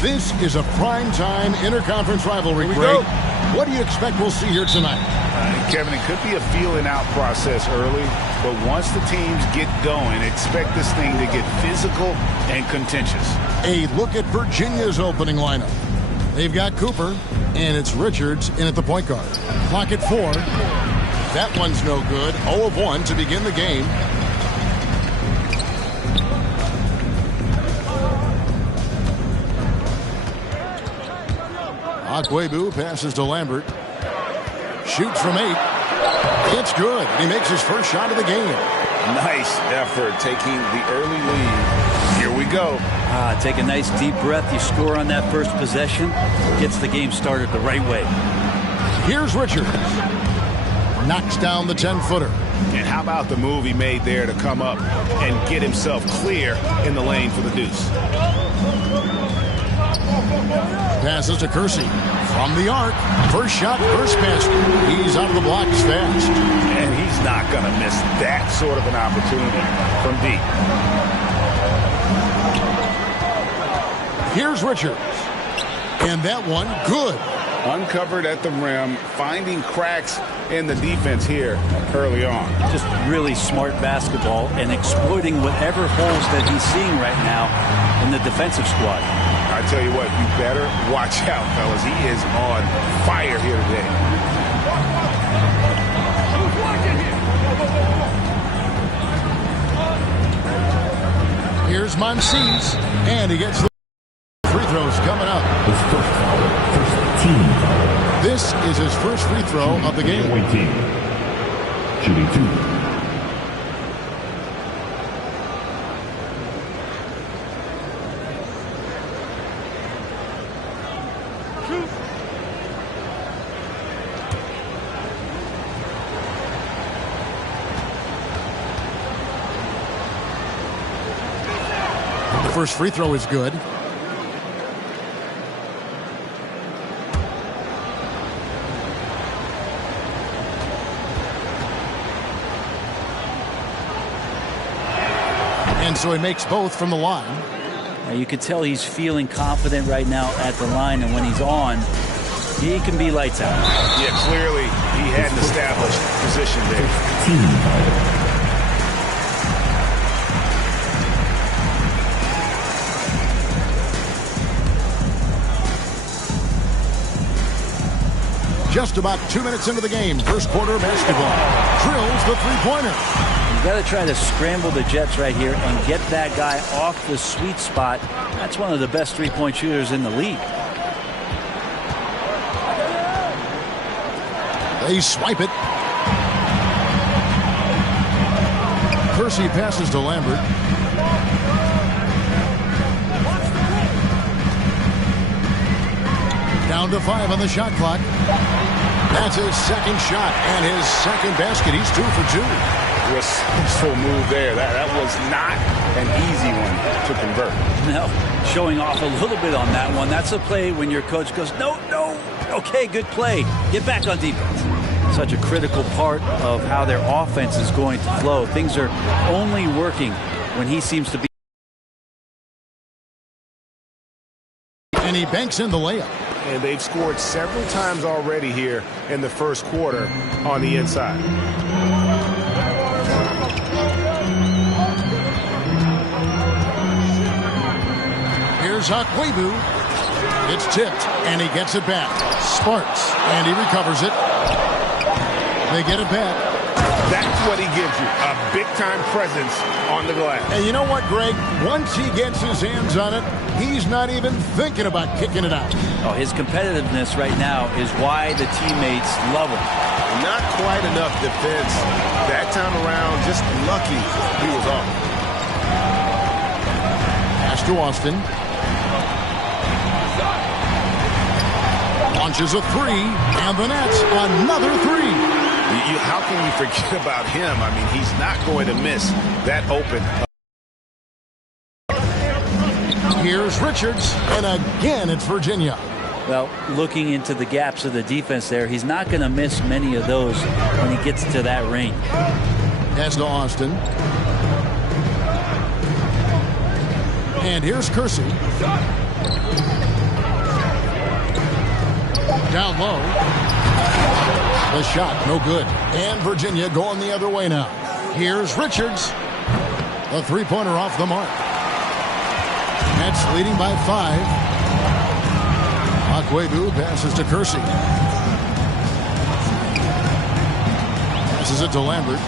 This is a primetime interconference rivalry, Greg. What do you expect we'll see here tonight? Kevin, it could be a feeling-out process early, but once the teams get going, expect this thing to get physical and contentious. A look at Virginia's opening lineup. They've got Cooper, and it's Richards in at the point guard. Clock at 4. That one's no good. 0 of 1 to begin the game. Akwebu passes to Lambert. Shoots from 8. It's good. He makes his first shot of the game. Nice effort taking the early lead. Here we go. Take a nice deep breath. You score on that first possession. Gets the game started the right way. Here's Richards. Knocks down the 10-footer. And how about the move he made there to come up and get himself clear in the lane for the deuce. Passes to Kersey. From the arc. First shot, first basket. He's out of the blocks fast. And he's not going to miss that sort of an opportunity from deep. Here's Richards. And that one, good. Uncovered at the rim, finding cracks in the defense here early on. Just really smart basketball and exploiting whatever holes that he's seeing right now in the defensive squad. I tell you what, you better watch out, fellas. He is on fire here today. Here's Monsees, and he gets the free throws coming up. First team. This is his first free throw of the game. Team. Shooting 2. The first free throw is good. And so he makes both from the line. Now you can tell he's feeling confident right now at the line, and when he's on, he can be lights out. Yeah, clearly he had an established position there. Team. Just about 2 minutes into the game. First quarter basketball. Drills the three-pointer. You got to try to scramble the Jets right here and get that guy off the sweet spot. That's one of the best three-point shooters in the league. They swipe it. Kersey passes to Lambert. Down to 5 on the shot clock. That's his second shot and his second basket. He's 2 for 2. Resourceful move there. That was not an easy one to convert. No, showing off a little bit on that one. That's a play when your coach goes, no. Okay, good play. Get back on defense. Such a critical part of how their offense is going to flow. Things are only working when he seems to be. And he banks in the layup. And they've scored several times already here in the first quarter on the inside. Here's Akwebu. It's tipped, and he gets it back. Sparks, and he recovers it. They get it back. That's what he gives you, a big-time presence on the glass. And you know what, Greg? Once he gets his hands on it, he's not even thinking about kicking it out. Oh, his competitiveness right now is why the teammates love him. Not quite enough defense that time around. Just lucky he was off. Pass to Austin. Launches a 3, and the Nets another 3. How can you forget about him? I mean, he's not going to miss that open. Here's Richards, and again it's Virginia. Well, looking into the gaps of the defense there, he's not going to miss many of those when he gets to that range. Pass to Austin. And here's Kersey. Down low. The shot, no good. And Virginia going the other way now. Here's Richards. The three-pointer off the mark. Nets leading by 5. Akwebu passes to Kersey. Passes it to Lambert.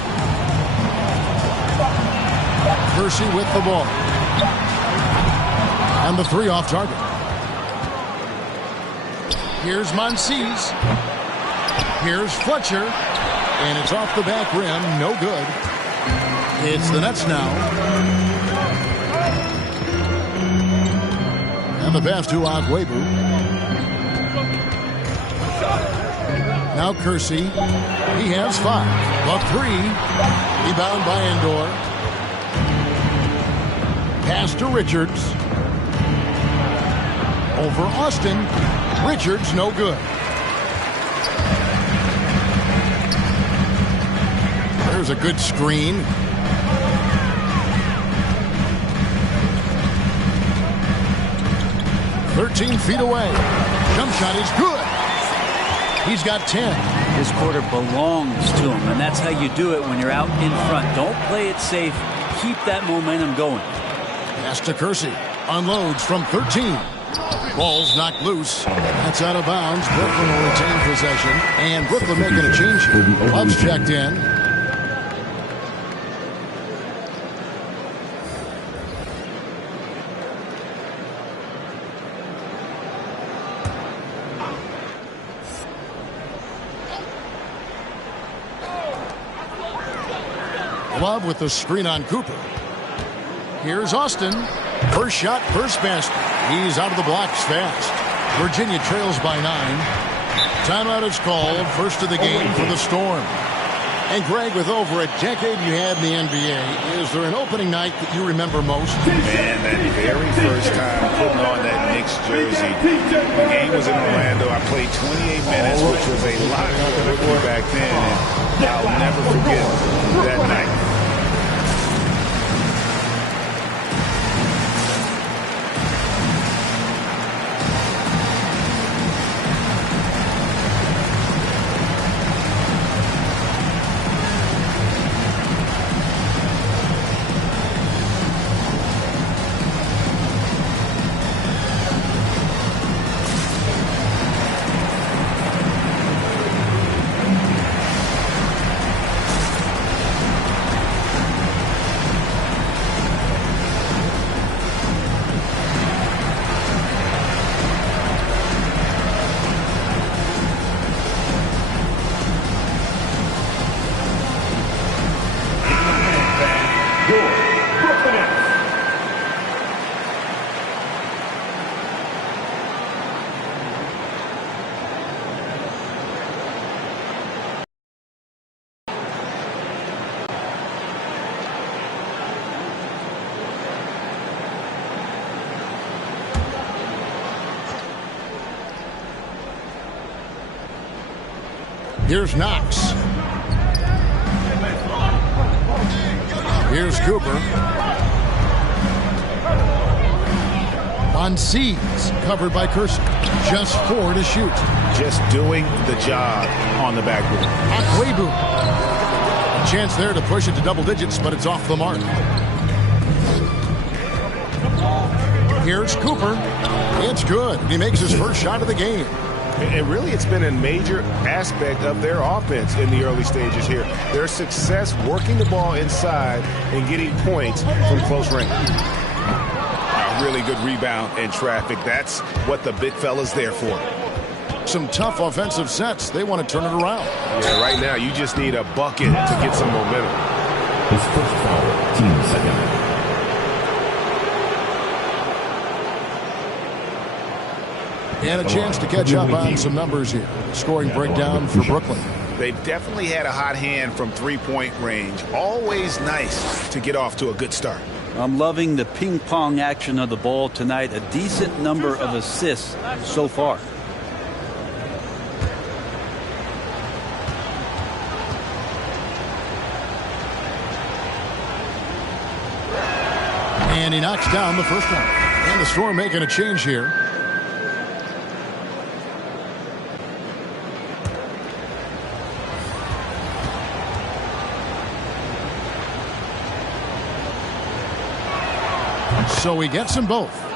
Kersey with the ball. And the three off target. Here's Monsees. Here's Fletcher. And it's off the back rim. No good. It's the Nets now. And the pass to Akwebu. Now Kersey. He has 5. The 3. Rebound by Endor. Pass to Richards. Over Austin. Richards no good. There's a good screen. "13 feet away. Jump shot is good. He's got 10. This quarter belongs to him, and that's how you do it when you're out in front. Don't play it safe. Keep that momentum going. Pass to Kersey. Unloads from 13. Ball's knocked loose. That's out of bounds. Brooklyn will retain possession. And Brooklyn making a change here. Love's checked in. Love with the screen on Cooper. Here's Austin. First shot, first basket. He's out of the blocks fast. Virginia trails by 9. Timeout is called. First of the game for the Storm. And Greg, with over a decade you had in the NBA, is there an opening night that you remember most? Man, that very first time putting on that Knicks jersey. The game was in Orlando. I played 28 minutes, which was a lot more back then. And I'll never forget that night. Here's Knox. Here's Cooper. Monsees covered by Kersey. Just 4 to shoot. Just doing the job on the back rim. Akwebu. A chance there to push it to double digits, but it's off the mark. Here's Cooper. It's good. He makes his first shot of the game. And really, it's been a major aspect of their offense in the early stages here. Their success working the ball inside and getting points from close range. A really good rebound and traffic. That's what the big fella's there for. Some tough offensive sets. They want to turn it around. Yeah, right now, you just need a bucket to get some momentum. His first foul, team second. And a chance to catch up on some numbers here. Scoring breakdown for Brooklyn. They've definitely had a hot hand from three-point range. Always nice to get off to a good start. I'm loving the ping-pong action of the ball tonight. A decent number of assists so far. And he knocks down the first one. And the Storm making a change here. So he gets them both.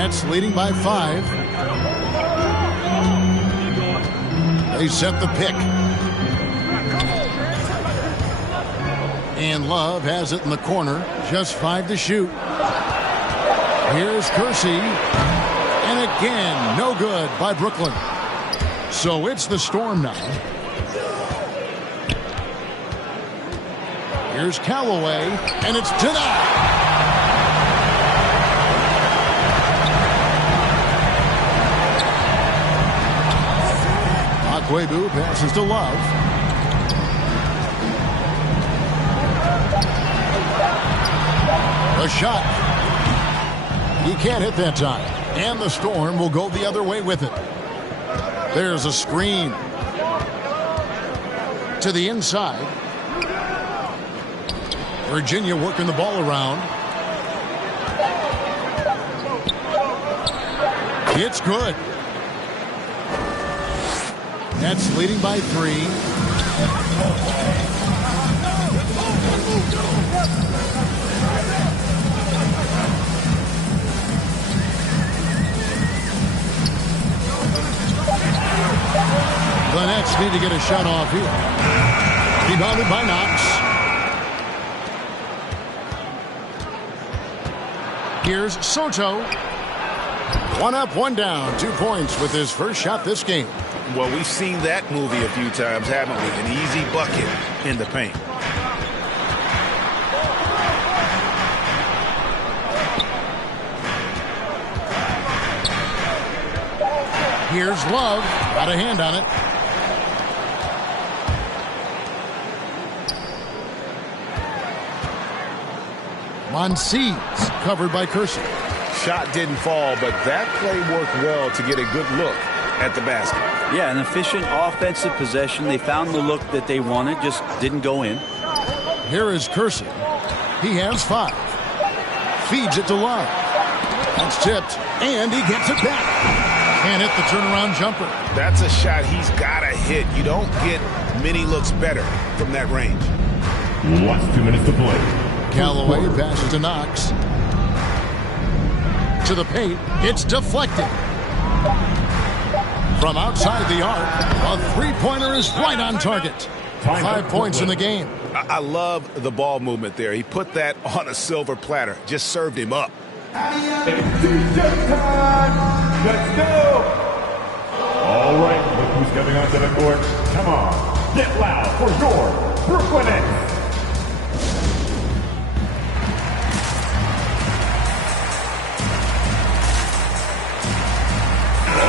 Nets leading by 5. They set the pick. And Love has it in the corner. Just 5 to shoot. Here's Kersey. And again, no good by Brooklyn. So it's the Storm now. Here's Callaway. And it's denied. Akwebu passes to Love. A shot. He can't hit that time. And the Storm will go the other way with it. There's a screen. To the inside. Virginia working the ball around. It's good. Nets leading by 3. The Nets need to get a shot off here. Rebounded by Knox. Here's Soto. 1 up, 1 down. 2 points with his first shot this game. Well, we've seen that movie a few times, haven't we? An easy bucket in the paint. Here's Love. Got a hand on it. Monsies covered by Kersey. Shot didn't fall, but that play worked well to get a good look at the basket. Yeah, an efficient offensive possession. They found the look that they wanted, just didn't go in. Here is Kersey. He has 5. Feeds it to Love. That's tipped, and he gets it back. Can't hit the turnaround jumper. That's a shot he's got to hit. You don't get many looks better from that range. Last 2 minutes to play. Callaway passes to Knox. To the paint. It's deflected. From outside the arc, a three-pointer is right on target. 5 points in the game. I love the ball movement there. He put that on a silver platter. Just served him up. It's T-shirt time. Let's go. All right, look who's coming onto the court. Come on, get loud for your Brooklyn Nets.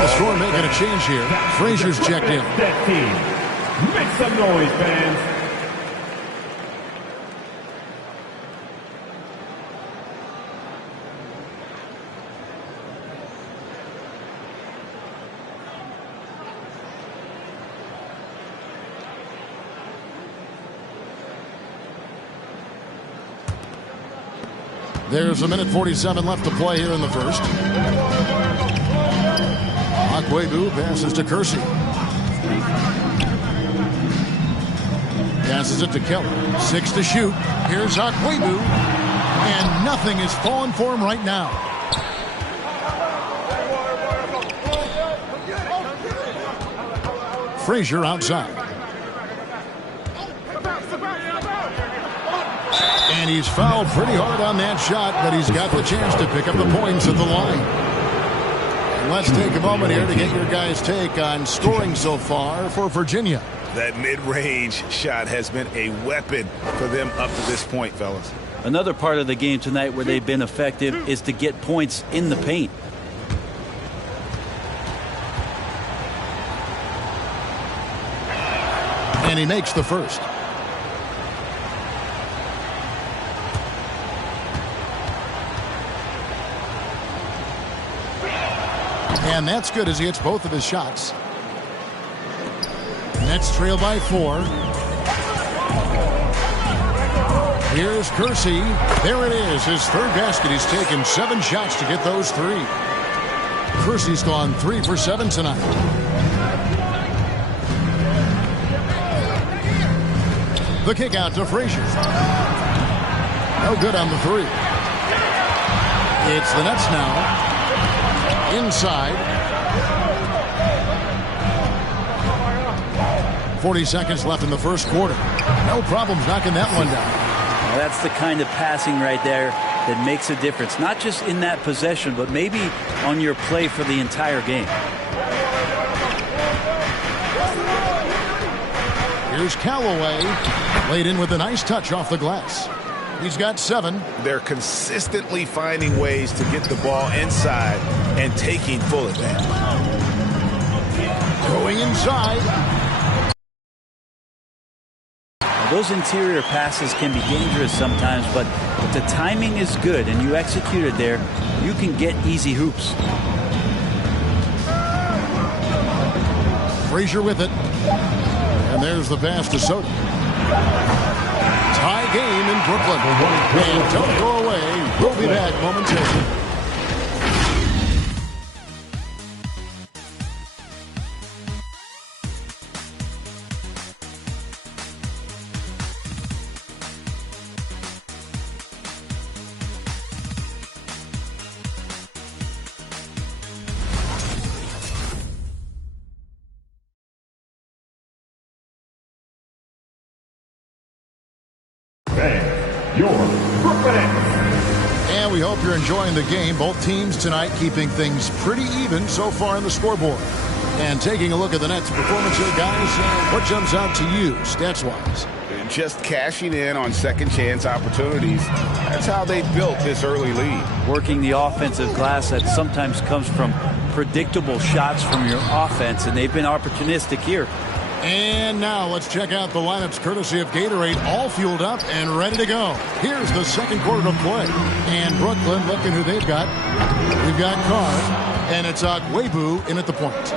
The Storm making a change here. Frazier's checked in. That team. Make some noise, fans. There's 1:47 left to play here in the first. Akwebu passes to Kersey. Passes it to Keller. 6 to shoot. Here's Akwebu. And nothing is falling for him right now. Frazier outside. And he's fouled pretty hard on that shot, but he's got the chance to pick up the points at the line. And let's take a moment here to get your guys' take on scoring so far for Virginia. That mid-range shot has been a weapon for them up to this point, fellas. Another part of the game tonight where they've been effective is to get points in the paint. And he makes the first. And that's good as he hits both of his shots. Nets trail by 4. Here's Kersey. There it is, his third basket. He's taken 7 shots to get those 3. Kersey's gone 3 for 7 tonight. The kick out to Frazier. No good on the 3. It's the Nets now. Inside. 40 seconds left in the first quarter. No problems knocking that one down. Well, that's the kind of passing right there that makes a difference. Not just in that possession, but maybe on your play for the entire game. Here's Callaway. Laid in with a nice touch off the glass. He's got 7. They're consistently finding ways to get the ball inside and taking full advantage. Going inside. Those interior passes can be dangerous sometimes, but if the timing is good and you execute it there, you can get easy hoops. Frazier with it. And there's the pass to Soto. Tie game in Brooklyn. And don't go away. We'll be back momentarily. Your Brooklyn Nets. And we hope you're enjoying the game. Both teams tonight keeping things pretty even so far in the scoreboard. And taking a look at the Nets' performance here, guys, what jumps out to you, stats-wise? Just cashing in on second-chance opportunities. That's how they built this early lead. Working the offensive glass that sometimes comes from predictable shots from your offense, and they've been opportunistic here. And now let's check out the lineups courtesy of Gatorade, all fueled up and ready to go. Here's the second quarter to play. And Brooklyn, looking who they've got. We've got Carr, and it's Agwebu in at the point.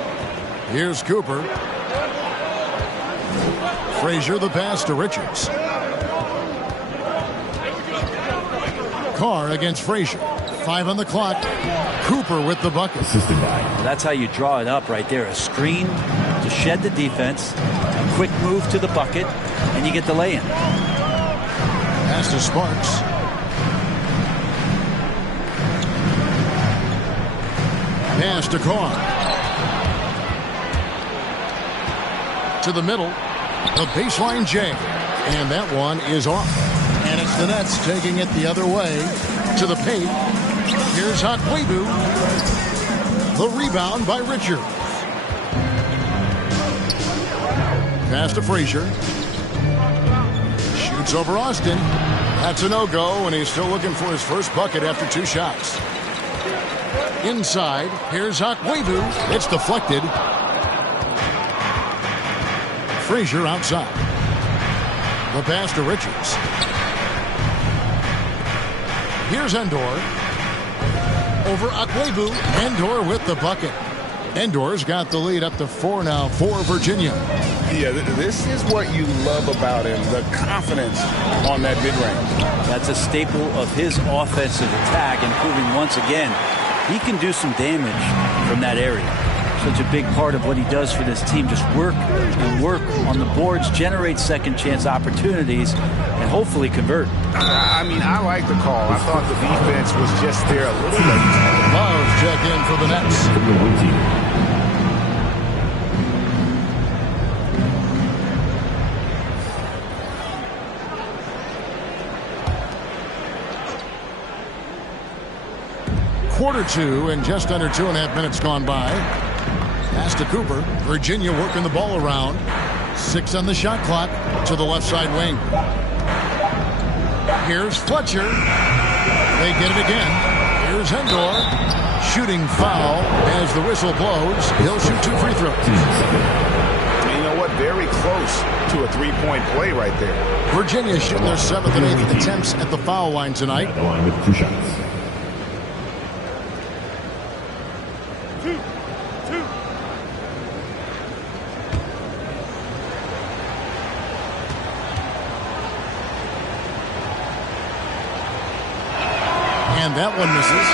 Here's Cooper. Frazier, the pass to Richards. Carr against Frazier. 5 on the clock. Cooper with the bucket. Assisted by. That's how you draw it up right there. A screen to shed the defense, a quick move to the bucket, and you get the lay-in. Pass to Sparks. Pass to Carr. To the middle. The baseline J. And that one is off. And it's the Nets taking it the other way to the paint. Here's Agwebu. The rebound by Richard. Pass to Frazier. Shoots over Austin. That's a no-go, and he's still looking for his first bucket after 2 shots. Inside, here's Agwebu. It's deflected. Frazier outside. The pass to Richards. Here's Endor. Over Agwebu. Endor with the bucket. Endor's got the lead up to 4 now for Virginia. Yeah, this is what you love about him, the confidence on that mid-range. That's a staple of his offensive attack, and proving once again he can do some damage from that area. Such a big part of what he does for this team. Just work and work on the boards, generate second chance opportunities, and hopefully convert. I mean, I like the call. I thought the defense was just there a little late. Love check in for the Nets. From the win team. Quarter 2 and just under 2.5 minutes gone by. Pass to Cooper. Virginia working the ball around. 6 on the shot clock to the left side wing. Here's Fletcher. They get it again. Here's Endor. Shooting foul as the whistle blows. He'll shoot 2 free throws. You know what? Very close to a three-point play right there. Virginia shooting their 7th and 8th attempts at the foul line tonight. The line with 2 shots. And that one misses.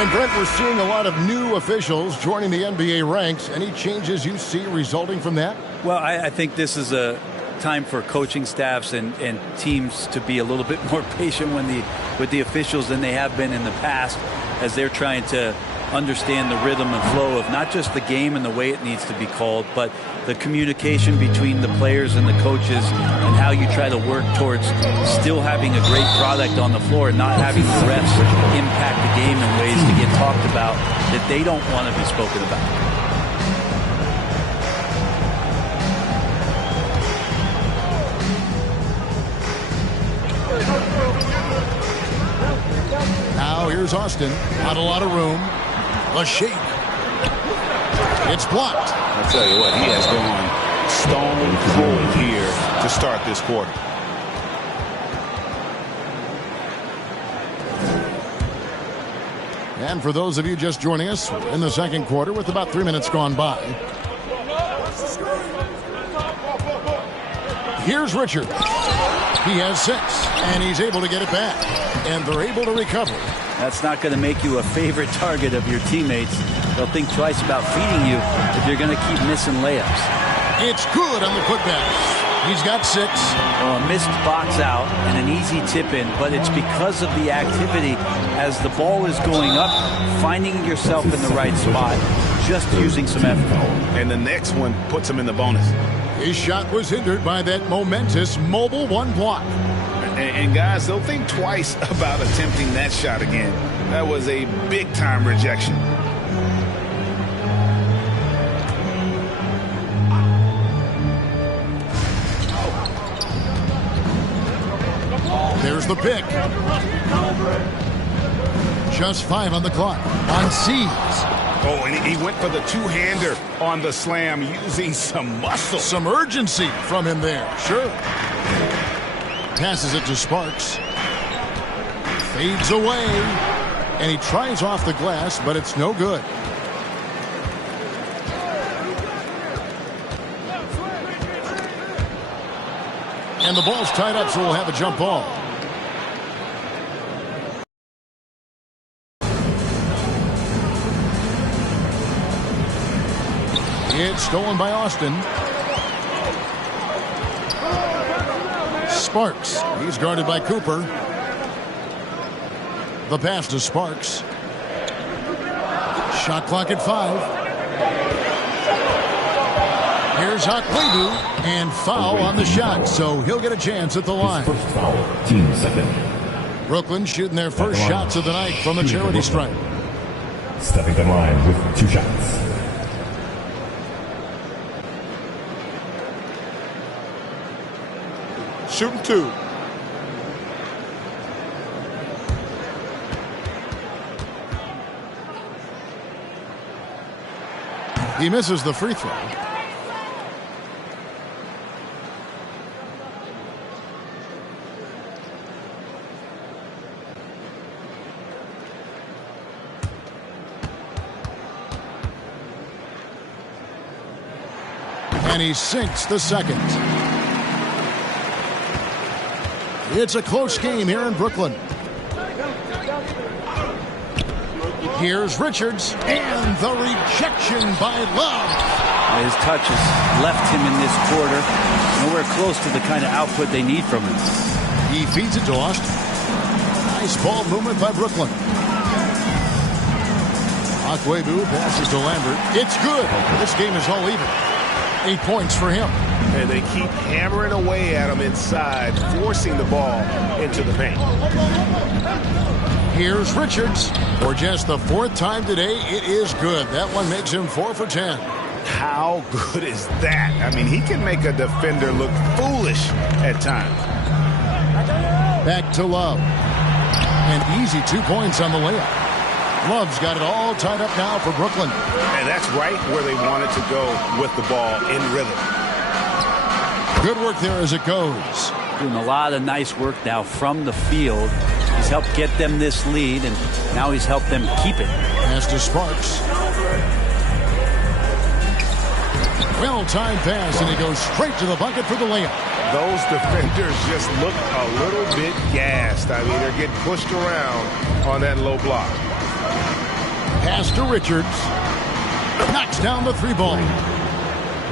And Brent, we're seeing a lot of new officials joining the NBA ranks. Any changes you see resulting from that? Well, I think this is a time for coaching staffs and teams to be a little bit more patient with the officials than they have been in the past, as they're trying to understand the rhythm and flow of not just the game and the way it needs to be called, but the communication between the players and the coaches and how you try to work towards still having a great product on the floor and not having the refs impact the game in ways to get talked about that they don't want to be spoken about. Now here's Austin. Not a lot of room. A shake. It's blocked. I'll tell you what, he has gone stone cold here to start this quarter. And for those of you just joining us, in the second quarter with about 3 minutes gone by. Here's Richard. He has 6, and he's able to get it back. And they're able to recover. That's not going to make you a favorite target of your teammates. They'll think twice about feeding you if you're going to keep missing layups. It's good on the putbacks. He's got 6. A missed box out and an easy tip in, but it's because of the activity as the ball is going up, finding yourself in the right spot, just using some effort. And the next one puts him in the bonus. His shot was hindered by that momentous mobile 1 block. And guys, they'll think twice about attempting that shot again. That was a big-time rejection. There's the pick. Just 5 on the clock. On Seas. Oh, and he went for the two-hander on the slam using some muscle. Some urgency from him there. Sure. Passes it to Sparks. Fades away. And he tries off the glass, but it's no good. And the ball's tied up, so we'll have a jump ball. It's stolen by Austin. Sparks. He's guarded by Cooper. The pass to Sparks. Shot clock at 5. Here's Akwebu, and foul on the shot, so he'll get a chance at the line. First foul, team second. Brooklyn shooting their first shots of the night from the charity stripe. Stepping the line with 2 shots. Shooting 2. He misses the free throw. And he sinks the second. It's a close game here in Brooklyn. Here's Richards, and the rejection by Love. His touches left him in this quarter. Nowhere close to the kind of output they need from him. He feeds it to Austin. Nice ball movement by Brooklyn. Akwebu passes to Lambert. It's good. This game is all even. 8 points for him. And they keep hammering away at him inside, forcing the ball into the paint. Here's Richards. For just the 4th time today, it is good. That one makes him 4 for 10. How good is that? I mean, he can make a defender look foolish at times. Back to Love. An easy 2 points on the layup. Love's got it all tied up now for Brooklyn. And that's right where they wanted to go with the ball, in rhythm. Good work there as it goes. Doing a lot of nice work now from the field. He's helped get them this lead, and now he's helped them keep it. Pass to Sparks. Well-timed pass, and he goes straight to the bucket for the layup. Those defenders just look a little bit gassed. I mean, they're getting pushed around on that low block. Pass to Richards. Knocks down the 3-ball.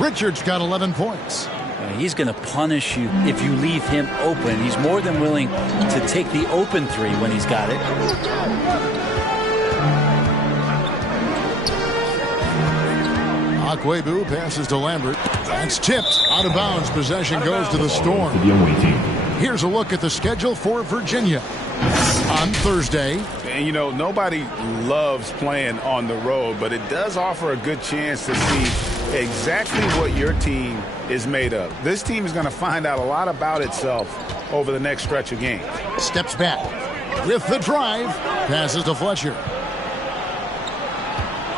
Richards got 11 points. He's going to punish you if you leave him open. He's more than willing to take the open 3 when he's got it. Okwebu passes to Lambert. That's tipped. Out of bounds. Possession goes to the Storm. Here's a look at the schedule for Virginia. On Thursday. And, you know, nobody loves playing on the road, but it does offer a good chance to see exactly what your team is made of. This team is going to find out a lot about itself over the next stretch of games. Steps back with the drive. Passes to Fletcher.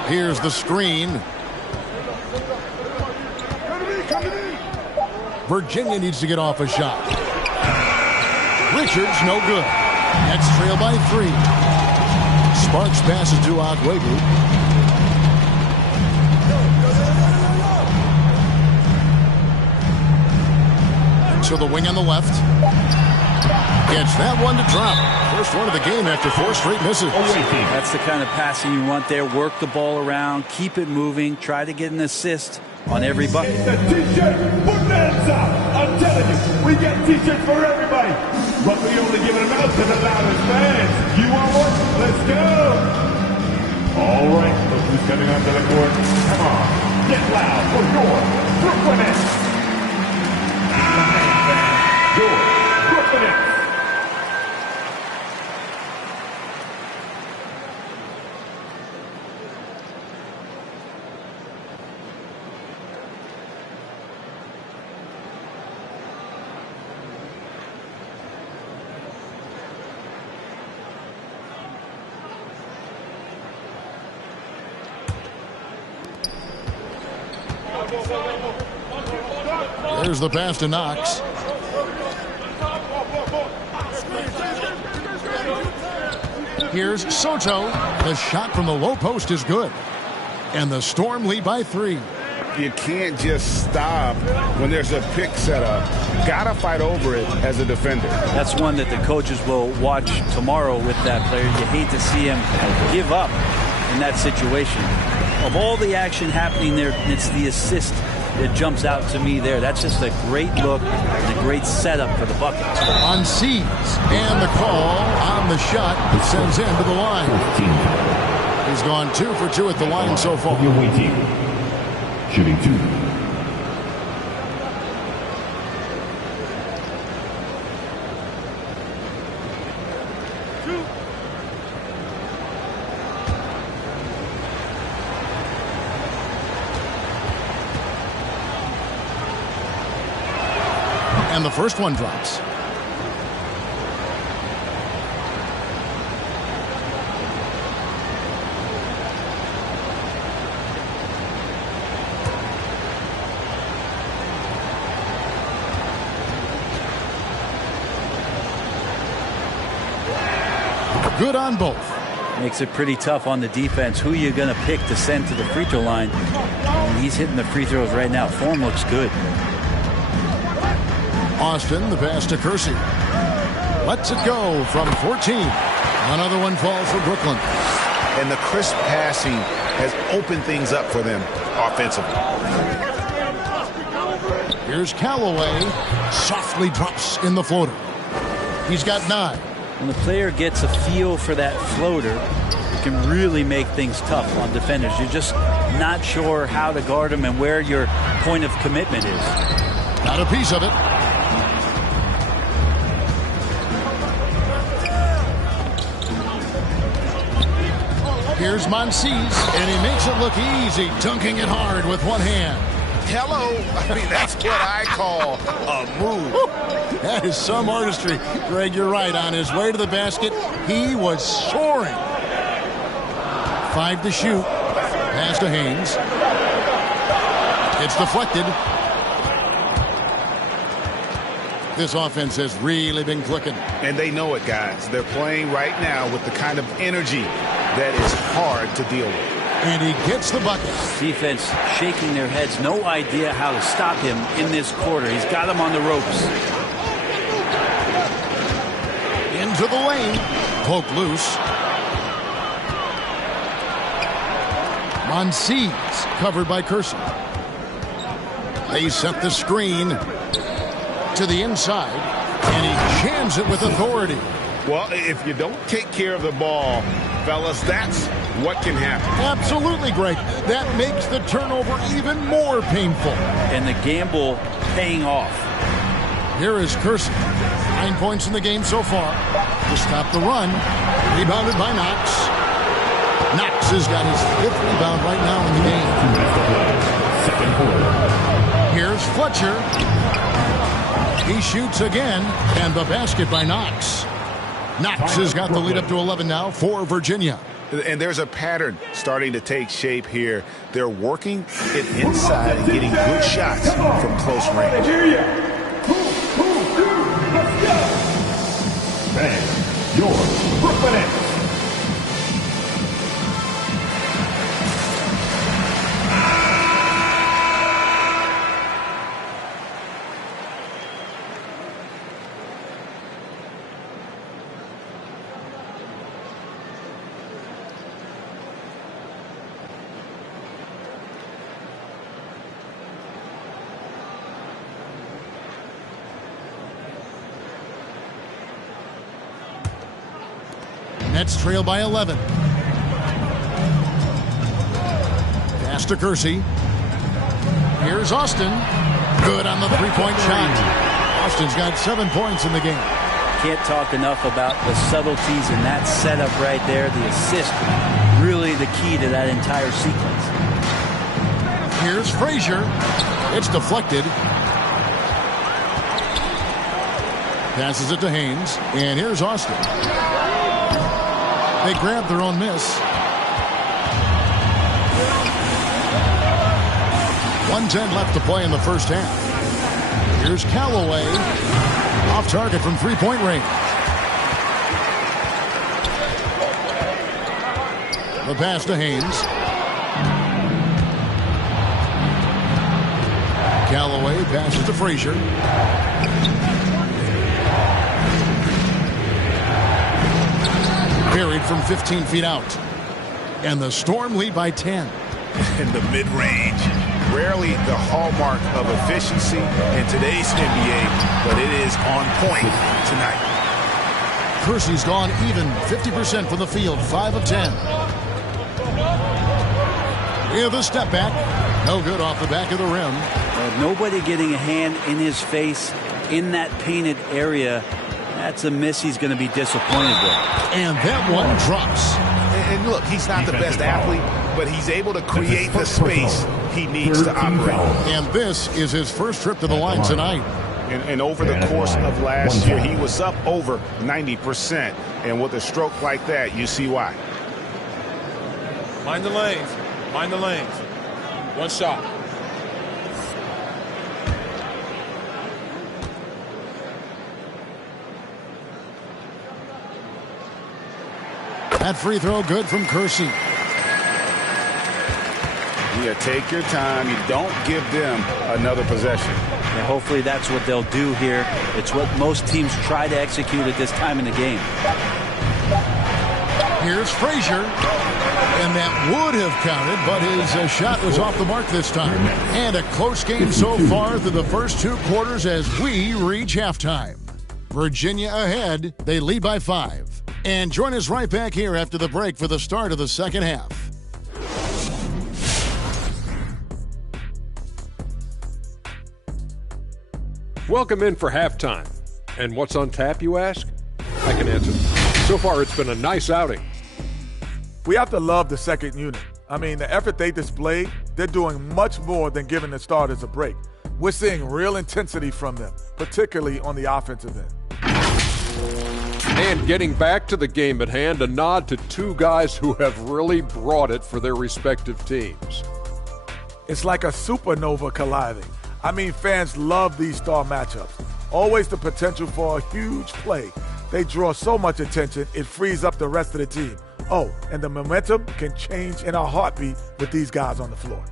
Here's the screen. Virginia needs to get off a shot. Richards, no good. Nets trail by 3. Sparks passes to Okwebu. To the wing on the left. Gets that one to drop. First one of the game after 4 straight misses. That's the kind of passing you want there. Work the ball around, keep it moving, try to get an assist on every bucket. The T-shirt bonanza! I'm telling you, we get T-shirts for everybody, but we only give them out to the loudest fans. You want one? Let's go! All right, look who's coming onto the court. Come on, get loud for your Brooklyn Nets. Your Brooklyn Nets. There's the pass to Knox. Here's Soto. The shot from the low post is good. And the Storm lead by 3. You can't just stop when there's a pick set up. Got to fight over it as a defender. That's one that the coaches will watch tomorrow with that player. You hate to see him give up in that situation. Of all the action happening there, it's the assist that jumps out to me there. That's just a great look and a great setup for the bucket. On Seas, and the call on the shot sends him to the line. He's gone 2 for 2 at the line so far. Shooting 2. And the first one drops. Good on both. Makes it pretty tough on the defense. Who are you going to pick to send to the free throw line? And he's hitting the free throws right now. Form looks good. Austin, the pass to Kersey. Lets it go from 14. Another one falls for Brooklyn. And the crisp passing has opened things up for them offensively. Here's Callaway. Softly drops in the floater. He's got 9. When the player gets a feel for that floater, it can really make things tough on defenders. You're just not sure how to guard them and where your point of commitment is. Got a piece of it. Here's Monsees, and he makes it look easy, dunking it hard with one hand. Hello. I mean, that's what I call a move. That is some artistry. Greg, you're right. On his way to the basket, he was soaring. 5 to shoot. Pass to Haynes. It's deflected. This offense has really been clicking. And they know it, guys. They're playing right now with the kind of energy that is hard to deal with. And he gets the bucket. Defense shaking their heads. No idea how to stop him in this quarter. He's got him on the ropes. Into the lane. Poke loose. Monsees covered by Kersey. They set the screen to the inside, and he jams it with authority. Well, if you don't take care of the ball fellas, that's what can happen. Absolutely, Greg. That makes the turnover even more painful. And the gamble paying off. Here is Kersey. 9 points in the game so far. To stop the run. Rebounded by Knox. Knox has got his 5th rebound right now in the game. Second quarter. Here's Fletcher. He shoots again, and the basket by Knox. Knox has got the lead up to 11 now for Virginia. And there's a pattern starting to take shape here. They're working it inside and getting good shots from close range. Let's go! Bang, your Brooklyn Nets. Nets trail by 11. Pass to Kersey. Here's Austin. Good on the three-point shot. Austin's got 7 points in the game. Can't talk enough about the subtleties in that setup right there. The assist, really the key to that entire sequence. Here's Frazier. It's deflected. Passes it to Haynes. And here's Austin. They grabbed their own miss. 1:10 left to play in the first half. Here's Callaway. Off target from three-point range. The pass to Haynes. Callaway passes to Frazier. Buried from 15 feet out. And the Storm lead by 10. In the mid-range, rarely the hallmark of efficiency in today's NBA, but it is on point tonight. Kersey's gone even, 50% from the field, 5 of 10. With a step back, no good off the back of the rim. Nobody getting a hand in his face in that painted area. That's a miss he's going to be disappointed with. And that one drops. And look, he's not the best athlete, but he's able to create the space he needs to operate. And this is his first trip to the line tonight. And over the course of last year, he was up over 90%. And with a stroke like that, you see why. Mind the lanes. Mind the lanes. One shot. That free throw good from Kersey. Yeah, take your time. You don't give them another possession. And hopefully that's what they'll do here. It's what most teams try to execute at this time in the game. Here's Frazier. And that would have counted, but his shot was off the mark this time. And a close game so far through the first 2 quarters as we reach halftime. Virginia ahead. They lead by 5. And join us right back here after the break for the start of the second half. Welcome in for halftime. And what's on tap, you ask? I can answer. So far, it's been a nice outing. We have to love the second unit. I mean, the effort they displayed, they're doing much more than giving the starters a break. We're seeing real intensity from them, particularly on the offensive end. And getting back to the game at hand, a nod to 2 guys who have really brought it for their respective teams. It's like a supernova colliding. I mean, fans love these star matchups. Always the potential for a huge play. They draw so much attention, it frees up the rest of the team. Oh, and the momentum can change in a heartbeat with these guys on the floor.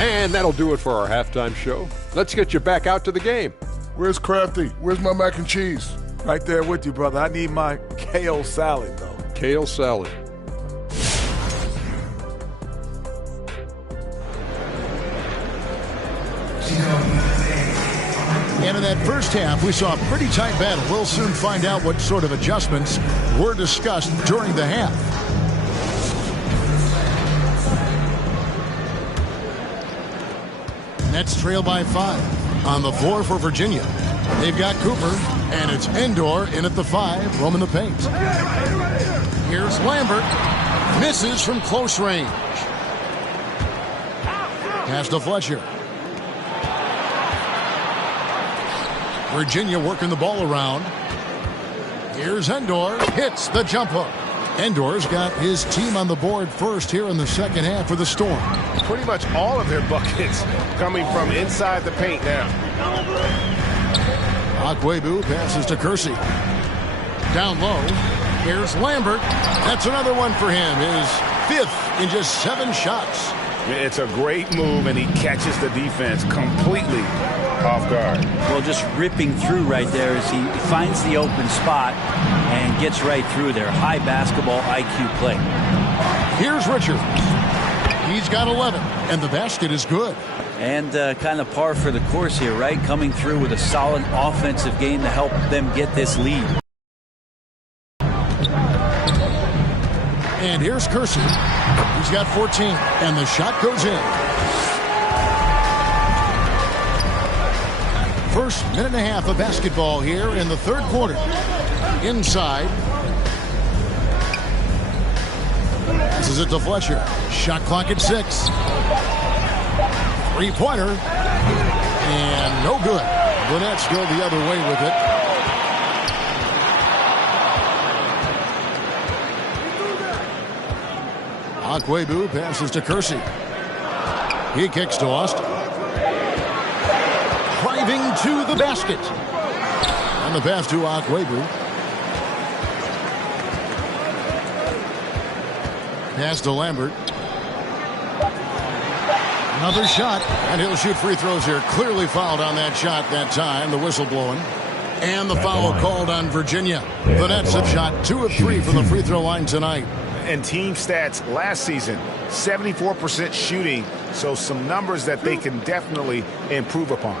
And that'll do it for our halftime show. Let's get you back out to the game. Where's Crafty? Where's my mac and cheese? Right there with you, brother. I need my kale salad, though. Kale salad. Chicago USA, And in that first half, we saw a pretty tight battle. We'll soon find out what sort of adjustments were discussed during the half. Nets trail by 5 on the floor for Virginia. They've got Cooper, and it's Endor in at the 5, roaming the paint. Here's Lambert. Misses from close range. Pass to Fletcher. Virginia working the ball around. Here's Endor. Hits the jump hook. Endor's got his team on the board first here in the second half for the Storm. Pretty much all of their buckets coming from inside the paint now. Akwebu passes to Kersey. Down low. Here's Lambert. That's another one for him. His 5th in just 7 shots. It's a great move, and he catches the defense completely off guard. Well, just ripping through right there as he finds the open spot and gets right through there. High basketball IQ play. Here's Richards. He's got 11, and the basket is good. And kind of par for the course here, right? Coming through with a solid offensive game to help them get this lead. And here's Kersey. He's got 14, and the shot goes in. First minute and a half of basketball here in the third quarter. Inside. Passes it to Fletcher. Shot clock at 6. Three-pointer. And no good. The Nets go the other way with it. Akwebu passes to Kersey. He kicks to Austin. Driving to the basket. And the pass to Akwebu. Pass to Lambert. Another shot, and he'll shoot free throws here. Clearly fouled on that shot that time. The whistle blowing. And the foul called on Virginia. The Nets have shot 2 of 3 from the free throw line tonight. And team stats last season, 74% shooting, so some numbers that they can definitely improve upon.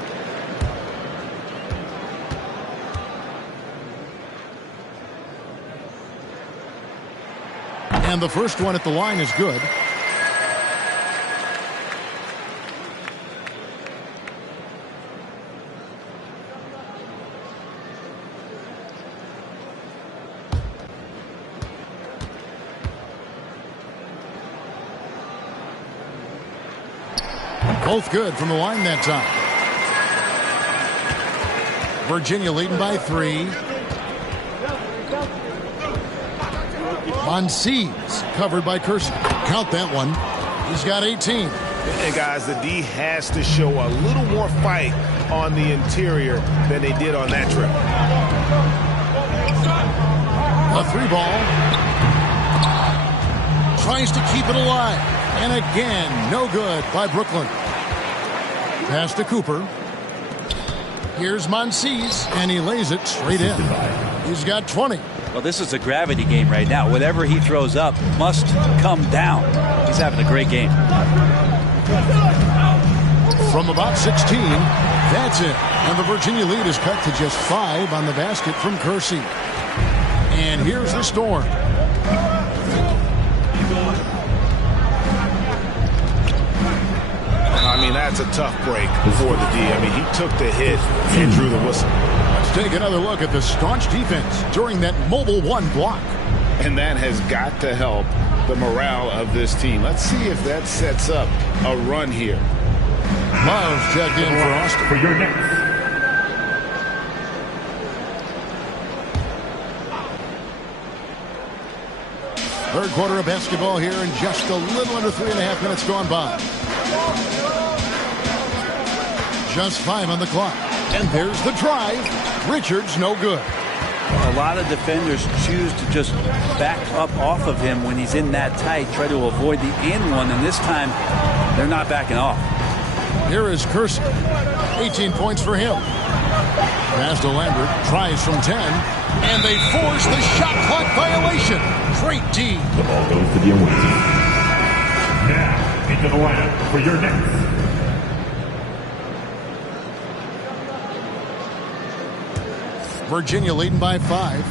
And the first one at the line is good. Both good from the line that time. Virginia leading by 3. Monsies covered by Kersey. Count that one. He's got 18. And guys, the D has to show a little more fight on the interior than they did on that trip. A 3-ball. Tries to keep it alive. And again, no good by Brooklyn. Pass to Cooper. Here's Monsies, and he lays it straight in. He's got 20. Well, this is a gravity game right now. Whatever he throws up must come down. He's having a great game. From about 16, that's it. And the Virginia lead is cut to just 5 on the basket from Kersey. And here's the Storm. I mean, that's a tough break for the D. I mean, he took the hit and drew the whistle. Let's take another look at the staunch defense during that Mobile 1 block. And that has got to help the morale of this team. Let's see if that sets up a run here. Love checked in for Austin. For your next. Third quarter of basketball here in just a little under 3.5 minutes gone by. Just 5 on the clock. And there's the drive. Richards no good. A lot of defenders choose to just back up off of him when he's in that tight, try to avoid the and one, and this time they're not backing off. Here is Kersey. 18 points for him. Pass to Lambert. Tries from 10. And they force the shot clock violation. Great D. The ball goes to the away team. Now, into the lineup for your next. Virginia leading by 5.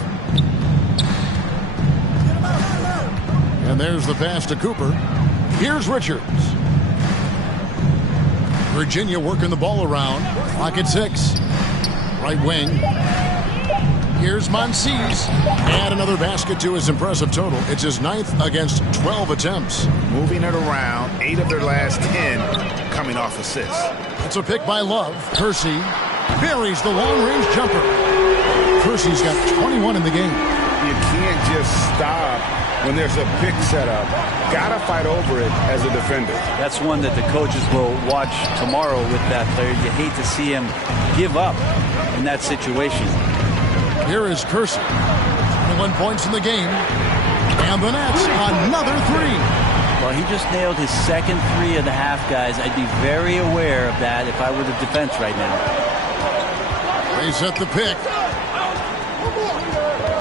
And there's the pass to Cooper. Here's Richards. Virginia working the ball around. Clock at 6. Right wing. Here's Monsees. And another basket to his impressive total. It's his 9th against 12 attempts. Moving it around, 8 of their last 10 coming off assists. It's a pick by Love. Kersey buries the long-range jumper. Kersey's got 21 in the game. You can't just stop when there's a pick set up. Gotta fight over it as a defender. That's one that the coaches will watch tomorrow with that player. You hate to see him give up in that situation. Here is Kersey. 21 points in the game. And the Nets, another 3. Well, he just nailed his second 3 of the half, guys. I'd be very aware of that if I were the defense right now. They set the pick.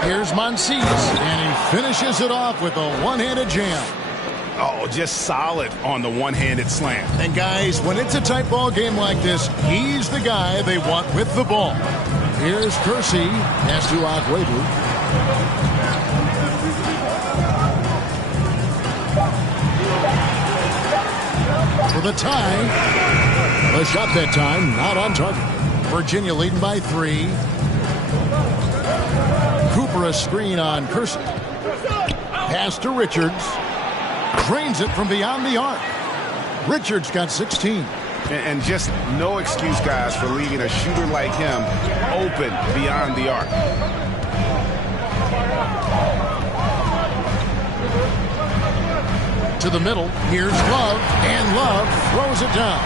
Here's Monsees, and he finishes it off with a one-handed jam. Oh, just solid on the one-handed slam. And guys, when it's a tight ball game like this, he's the guy they want with the ball. Here's Kersey, pass to Agwebu. For the tie. The shot that time, not on target. Virginia leading by 3. Cooper a screen on Kersey. Pass to Richards. Drains it from beyond the arc. Richards got 16. And just no excuse, guys, for leaving a shooter like him open beyond the arc. To the middle. Here's Love. And Love throws it down.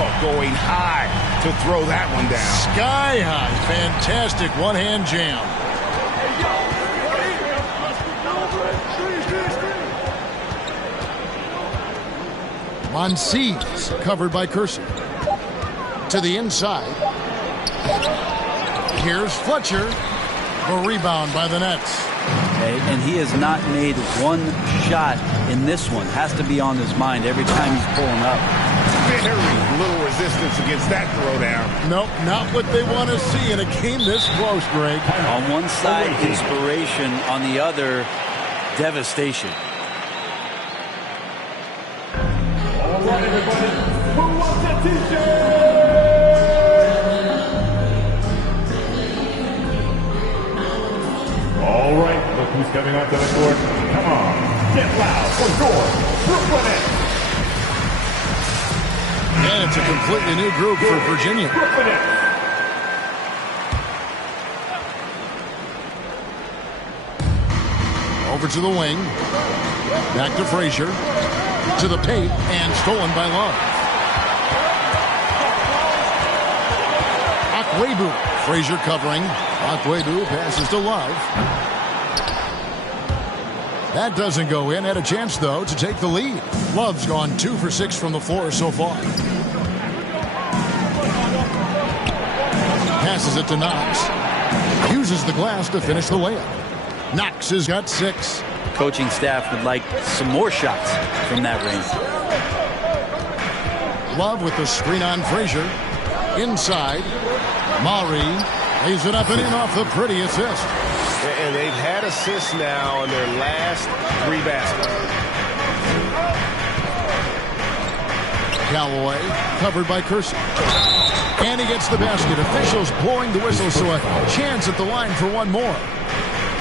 Oh, going high to throw that one down. Sky high. Fantastic one-hand jam. Monsees covered by Kersey. To the inside. Here's Fletcher. A rebound by the Nets. Okay, and he has not made one shot in this one. Has to be on his mind every time he's pulling up. Very little resistance against that throwdown. Nope, not what they want to see in a game this close, Greg. On one side, inspiration. On the other, devastation. All right, everybody. Who wants a t-shirt? All right, look who's coming onto the court. Come on, get loud for your Brooklyn Nets. And it's a completely new group for Virginia. Brooklyn Nets. Over to the wing. Back to Frazier. To the paint, and stolen by Love. Agwebu. Frazier covering. Agwebu passes to Love. That doesn't go in. Had a chance, though, to take the lead. Love's gone 2 for 6 from the floor so far. Passes it to Knox. Uses the glass to finish the layup. Knox has got 6. Coaching staff would like some more shots from that range. Love with the screen on Frazier. Inside. Maury lays it up and in off the pretty assist. And they've had assists now in their last 3 baskets. Callaway covered by Kersey. And he gets the basket. Officials blowing the whistle, so a chance at the line for one more.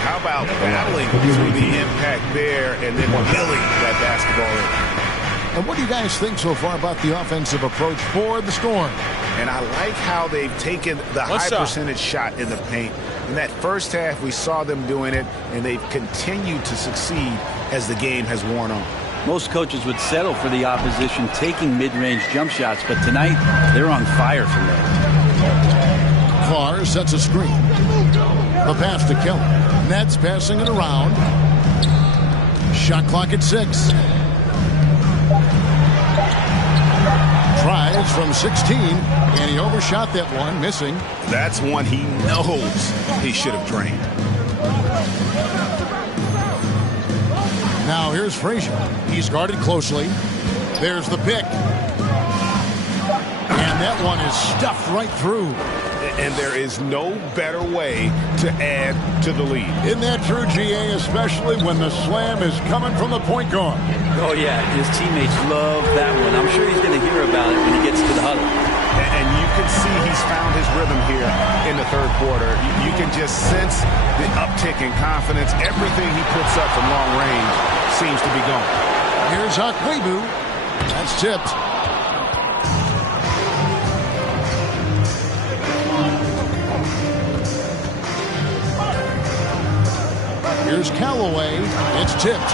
How about battling through the impact there and then milling that basketball in? And what do you guys think so far about the offensive approach for the Storm? And I like how they've taken the high percentage shot in the paint. In that first half, we saw them doing it, and they've continued to succeed as the game has worn on. Most coaches would settle for the opposition taking mid-range jump shots, but tonight they're on fire from there. Carr sets a screen. The pass to Kelly. Nets passing it around. Shot clock at 6. Tries from 16, and he overshot that one, missing. That's one he knows he should have drained. Now here's Frazier. He's guarded closely. There's the pick. And And that one is stuffed right through. And there is no better way to add to the lead. Isn't that true, GA, especially when the slam is coming from the point guard? Oh, yeah, his teammates love that one. I'm sure he's going to hear about it when he gets to the huddle. And you can see he's found his rhythm here in the third quarter. You can just sense the uptick in confidence. Everything he puts up from long range seems to be gone. Here's Akwebu. That's tipped. Here's Callaway. It's tipped.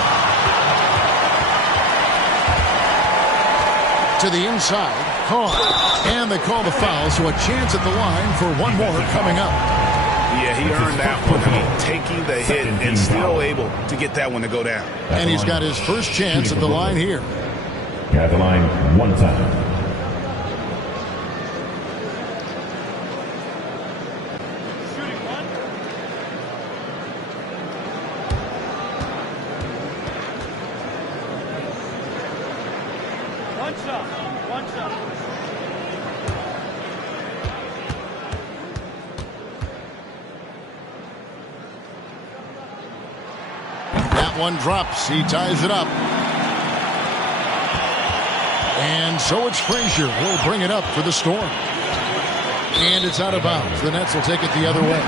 To the inside. Caught. And they call the foul, so a chance at the line for one more coming up. Yeah, he earned that one. Taking the hit and still able to get that one to go down. And he's got his first chance at the line here. At the line, one time. One drops. He ties it up. And so it's Frazier. He'll bring it up for the Storm. And it's out of bounds. The Nets will take it the other way.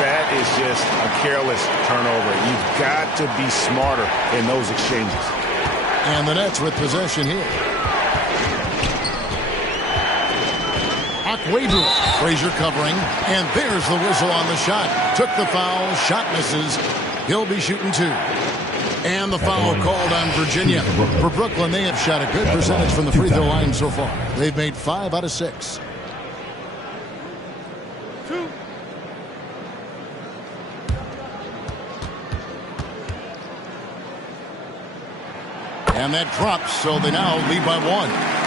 That is just a careless turnover. You've got to be smarter in those exchanges. And the Nets with possession here. Akwebu. Frazier covering. And there's the whistle on the shot. Took the foul. Shot misses. He'll be shooting two. And the foul called on Virginia. For Brooklyn, they have shot a good percentage from the free throw line so far. They've made 5 out of 6. And that drops, so they now lead by 1.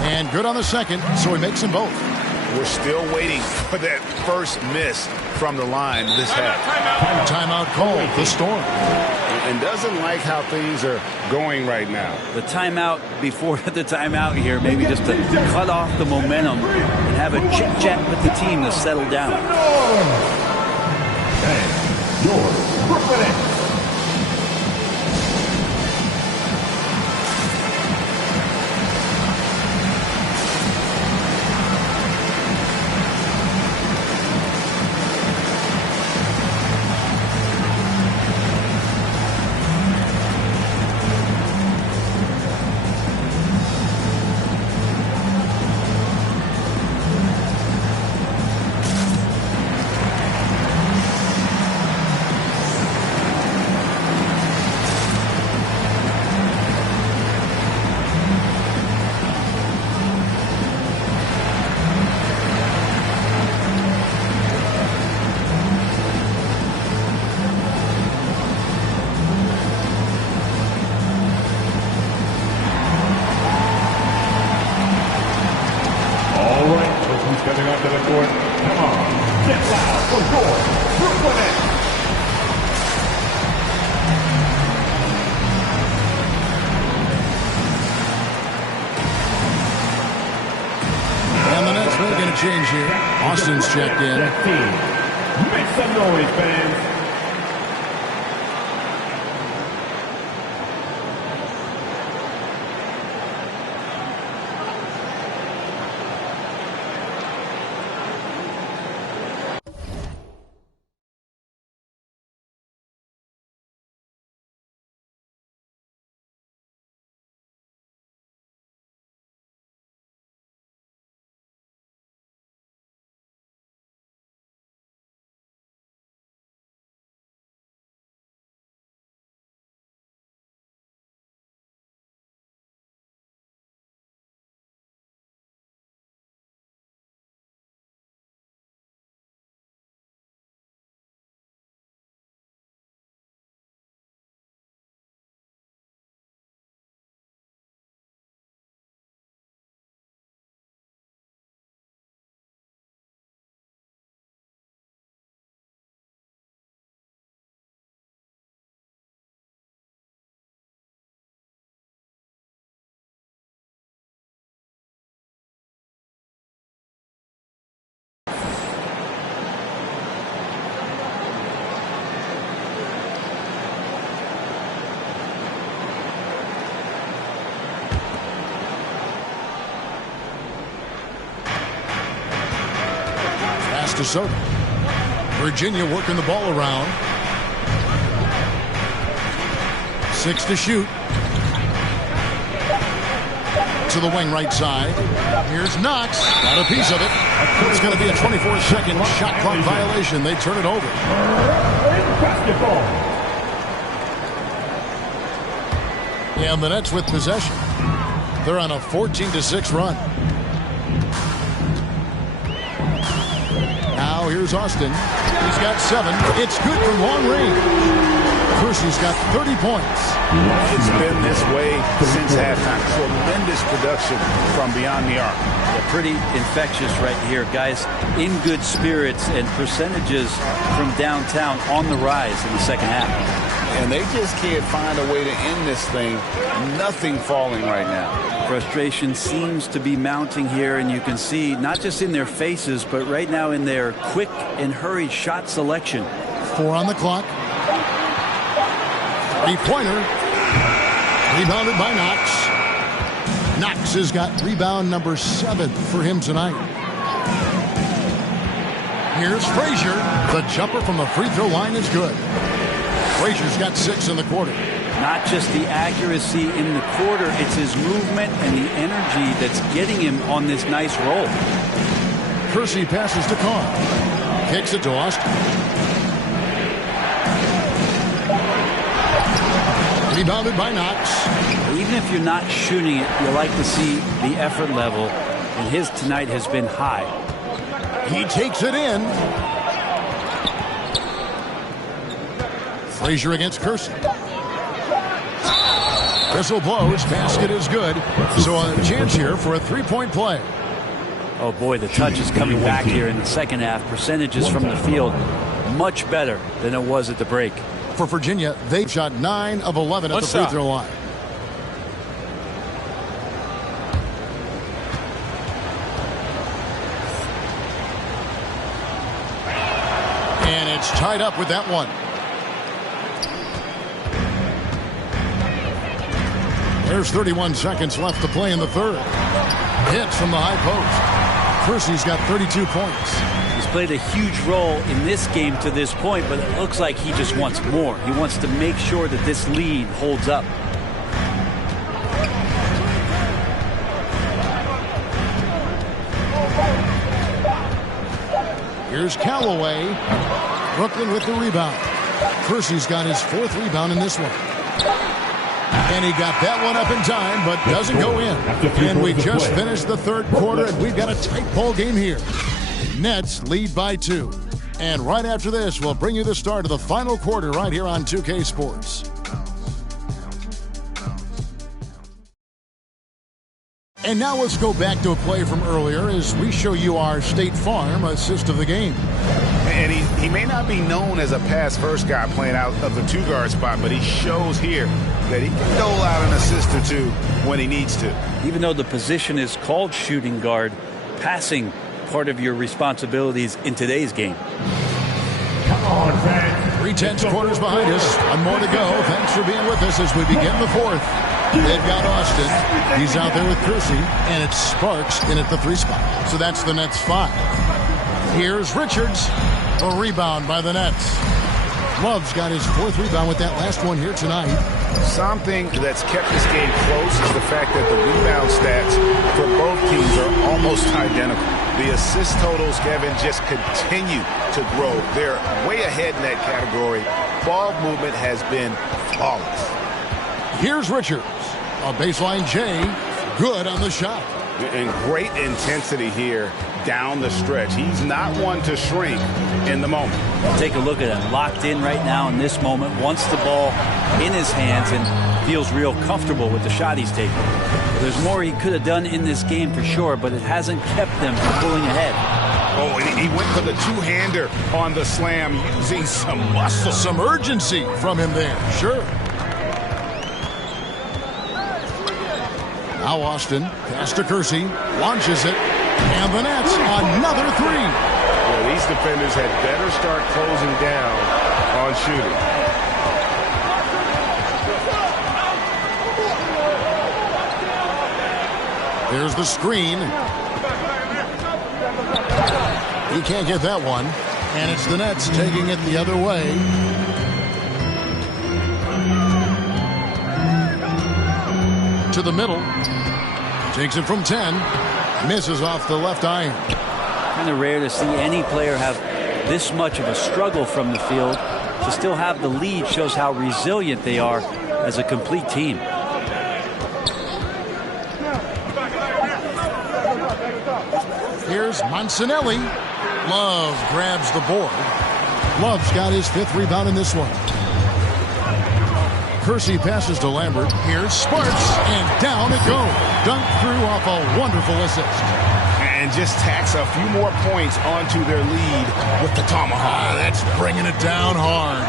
And good on the second, so he makes them both. We're still waiting for that first miss from the line this half. Timeout called, the Storm. And doesn't like how things are going right now. The timeout before the timeout here, maybe just to cut off the momentum and have a chit-chat with the team to settle down. And your Brooklyn Nets. Change here. Austin's checked in. Make some noise, fans. DeSoto. Virginia working the ball around. 6 to shoot. To the wing right side. Here's Knox. Got a piece of it. It's going to be a 24-second shot clock violation. They turn it over. And the Nets with possession. They're on a 14-6 run. Now here's Austin. He's got 7. It's good from long range. Kersey's got 30 points. It's been this way since halftime. Tremendous production from beyond the arc. They're pretty infectious right here. Guys in good spirits and percentages from downtown on the rise in the second half. And they just can't find a way to end this thing. Nothing falling right now. Frustration seems to be mounting here, and you can see not just in their faces, but right now in their quick and hurried shot selection. 4 on the clock. 3-pointer. Rebounded by Knox. Knox has got rebound number 7 for him tonight. Here's Frazier. The jumper from the free throw line is good. Frazier's got 6 in the quarter. Not just the accuracy in the quarter, it's his movement and the energy that's getting him on this nice roll. Kersey passes to Carr. Kicks it to Austin. Rebounded by Knox. Even if you're not shooting it, you like to see the effort level, and his tonight has been high. He takes it in. Frazier against Kersey. Whistle blows. Basket is good. So a chance here for a 3-point play. Oh boy, the touch is coming back here in the second half. Percentages from the field much better than it was at the break. For Virginia, they've shot 9 of 11 at the free throw line. And it's tied up with that one. There's 31 seconds left to play in the third. Hits from the high post. Kersey's got 32 points. He's played a huge role in this game to this point, but it looks like he just wants more. He wants to make sure that this lead holds up. Here's Callaway. Brooklyn with the rebound. Kersey's got his 4th rebound in this one. And he got that one up in time, but doesn't go in. And we just finished the third quarter, and we've got a tight ball game here. Nets lead by 2. And right after this, we'll bring you the start of the final quarter right here on 2K Sports. And now let's go back to a play from earlier as we show you our State Farm assist of the game. And he may not be known as a pass-first guy playing out of the 2-guard spot, but he shows here that he can dole out an assist or 2 when he needs to. Even though the position is called shooting guard, passing part of your responsibilities in today's game. Come on, fans. 3/10 quarters behind us. One more to go. Thanks for being with us as we begin the 4th. They've got Austin. He's out there with Kersey, and it's Sparks in at the 3 spot. So that's the Nets 5. Here's Richards. A rebound by the Nets. Love's got his 4th rebound with that last one here tonight. Something that's kept this game close is the fact that the rebound stats for both teams are almost identical. The assist totals, Kevin, just continue to grow. They're way ahead in that category. Ball movement has been flawless. Here's Richards. A baseline J. Good on the shot. And great intensity here down the stretch. He's not one to shrink in the moment. Take a look at him. Locked in right now in this moment. Wants the ball in his hands and feels real comfortable with the shot he's taking. There's more he could have done in this game for sure, but it hasn't kept them from pulling ahead. Oh, and he went for the 2-hander on the slam using some muscle. Some urgency from him there. Sure. Now Austin, pass to Kersey, launches it, and the Nets, another 3. Well, these defenders had better start closing down on shooting. There's the screen. He can't get that one. And it's the Nets taking it the other way. To the middle. Takes it from 10. Misses off the left iron. Kind of rare to see any player have this much of a struggle from the field. To still have the lead shows how resilient they are as a complete team. Here's Monsanelli. Love grabs the board. Love's got his 5th rebound in this one. Kersey passes to Lambert. Here's Sparks, and down it goes. Dunked through off a wonderful assist. And just tacks a few more points onto their lead with the tomahawk. That's bringing it down hard.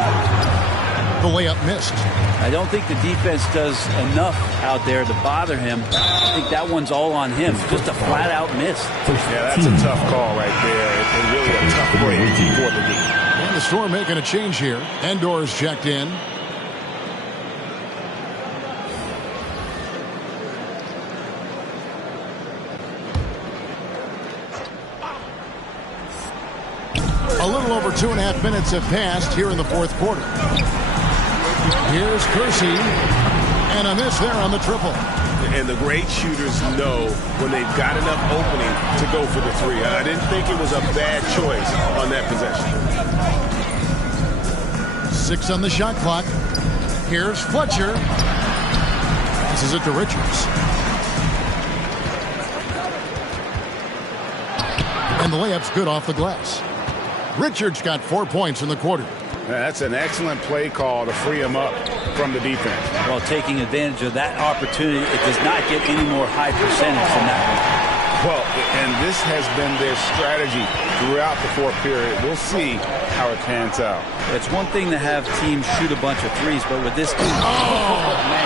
The layup missed. I don't think the defense does enough out there to bother him. I think that one's all on him. Just a flat-out miss. Yeah, that's a tough call right there. And really a tough break for the D. And the Storm making a change here. Endor's checked in. A little over 2.5 minutes have passed here in the 4th quarter. Here's Kersey, and a miss there on the triple. And the great shooters know when they've got enough opening to go for the 3. I didn't think it was a bad choice on that possession. 6 on the shot clock. Here's Fletcher. Passes it to Richards. And the layup's good off the glass. Richards got 4 points in the quarter. That's an excellent play call to free him up from the defense. Well, taking advantage of that opportunity, it does not get any more high percentage than that one. Well, and this has been their strategy throughout the 4th period. We'll see how it pans out. It's one thing to have teams shoot a bunch of threes, but with this team, man.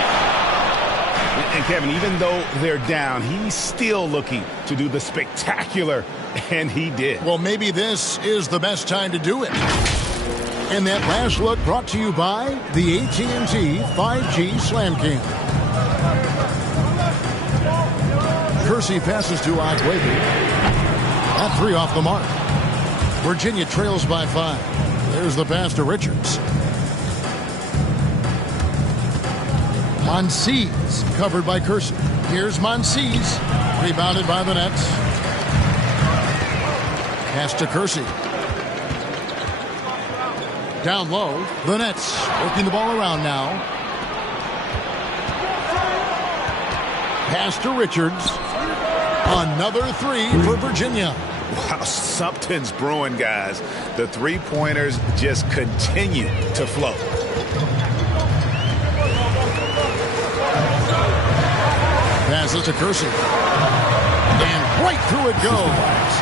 And Kevin, even though they're down, he's still looking to do the spectacular, and he did. Well, maybe this is the best time to do it. And that last look brought to you by the AT&T 5G Slam Cam. Kersey passes to Agüero. That 3 off the mark. Virginia trails by 5. There's the pass to Richards. Monsees covered by Kersey. Here's Monsees. Rebounded by the Nets. Pass to Kersey. Down low, the Nets working the ball around now. Pass to Richards. Another 3 for Virginia. Wow, something's brewing, guys. The 3-pointers just continue to flow. Passes to Kersey. And right through it goes.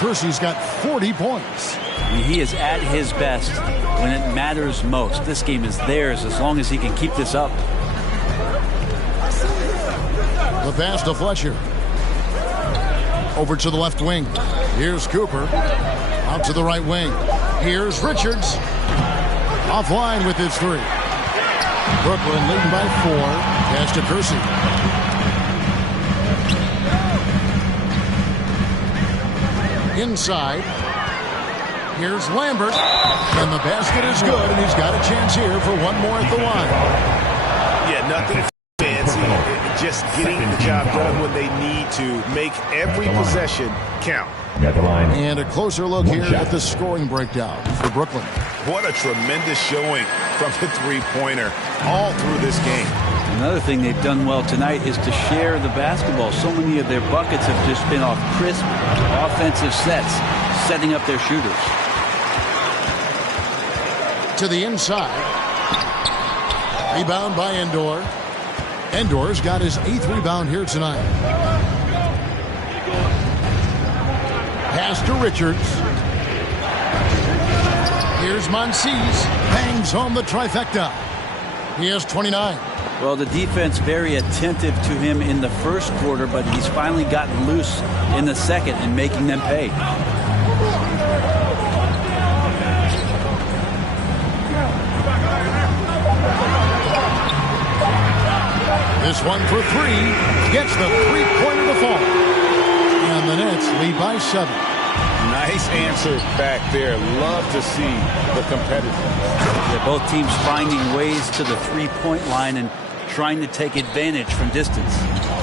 Kersey's got 40 points. I mean, he is at his best when it matters most. This game is theirs as long as he can keep this up. The pass to Fletcher. Over to the left wing. Here's Cooper. Out to the right wing. Here's Richards. Offline with his 3. Brooklyn leading by 4. Pass to Kersey. Inside. Here's Lambert. And the basket is good, and he's got a chance here for one more at the line. Yeah, nothing fancy. Just getting the job done when they need to. Make every possession count. And a closer look here at the scoring breakdown for Brooklyn. What a tremendous showing from the 3-pointer all through this game. Another thing they've done well tonight is to share the basketball. So many of their buckets have just been off crisp offensive sets, setting up their shooters. To the inside. Rebound by Endor. Endor's got his 8th rebound here tonight. Pass to Richards. Here's Monsees. Bangs home the trifecta. He has 29. Well, the defense very attentive to him in the first quarter, but he's finally gotten loose in the second and making them pay. This one for 3. Gets the 3-pointer to fall. And the Nets lead by 7. Nice answer back there. Love to see the competitive. Yeah, both teams finding ways to the three-point line and trying to take advantage from distance.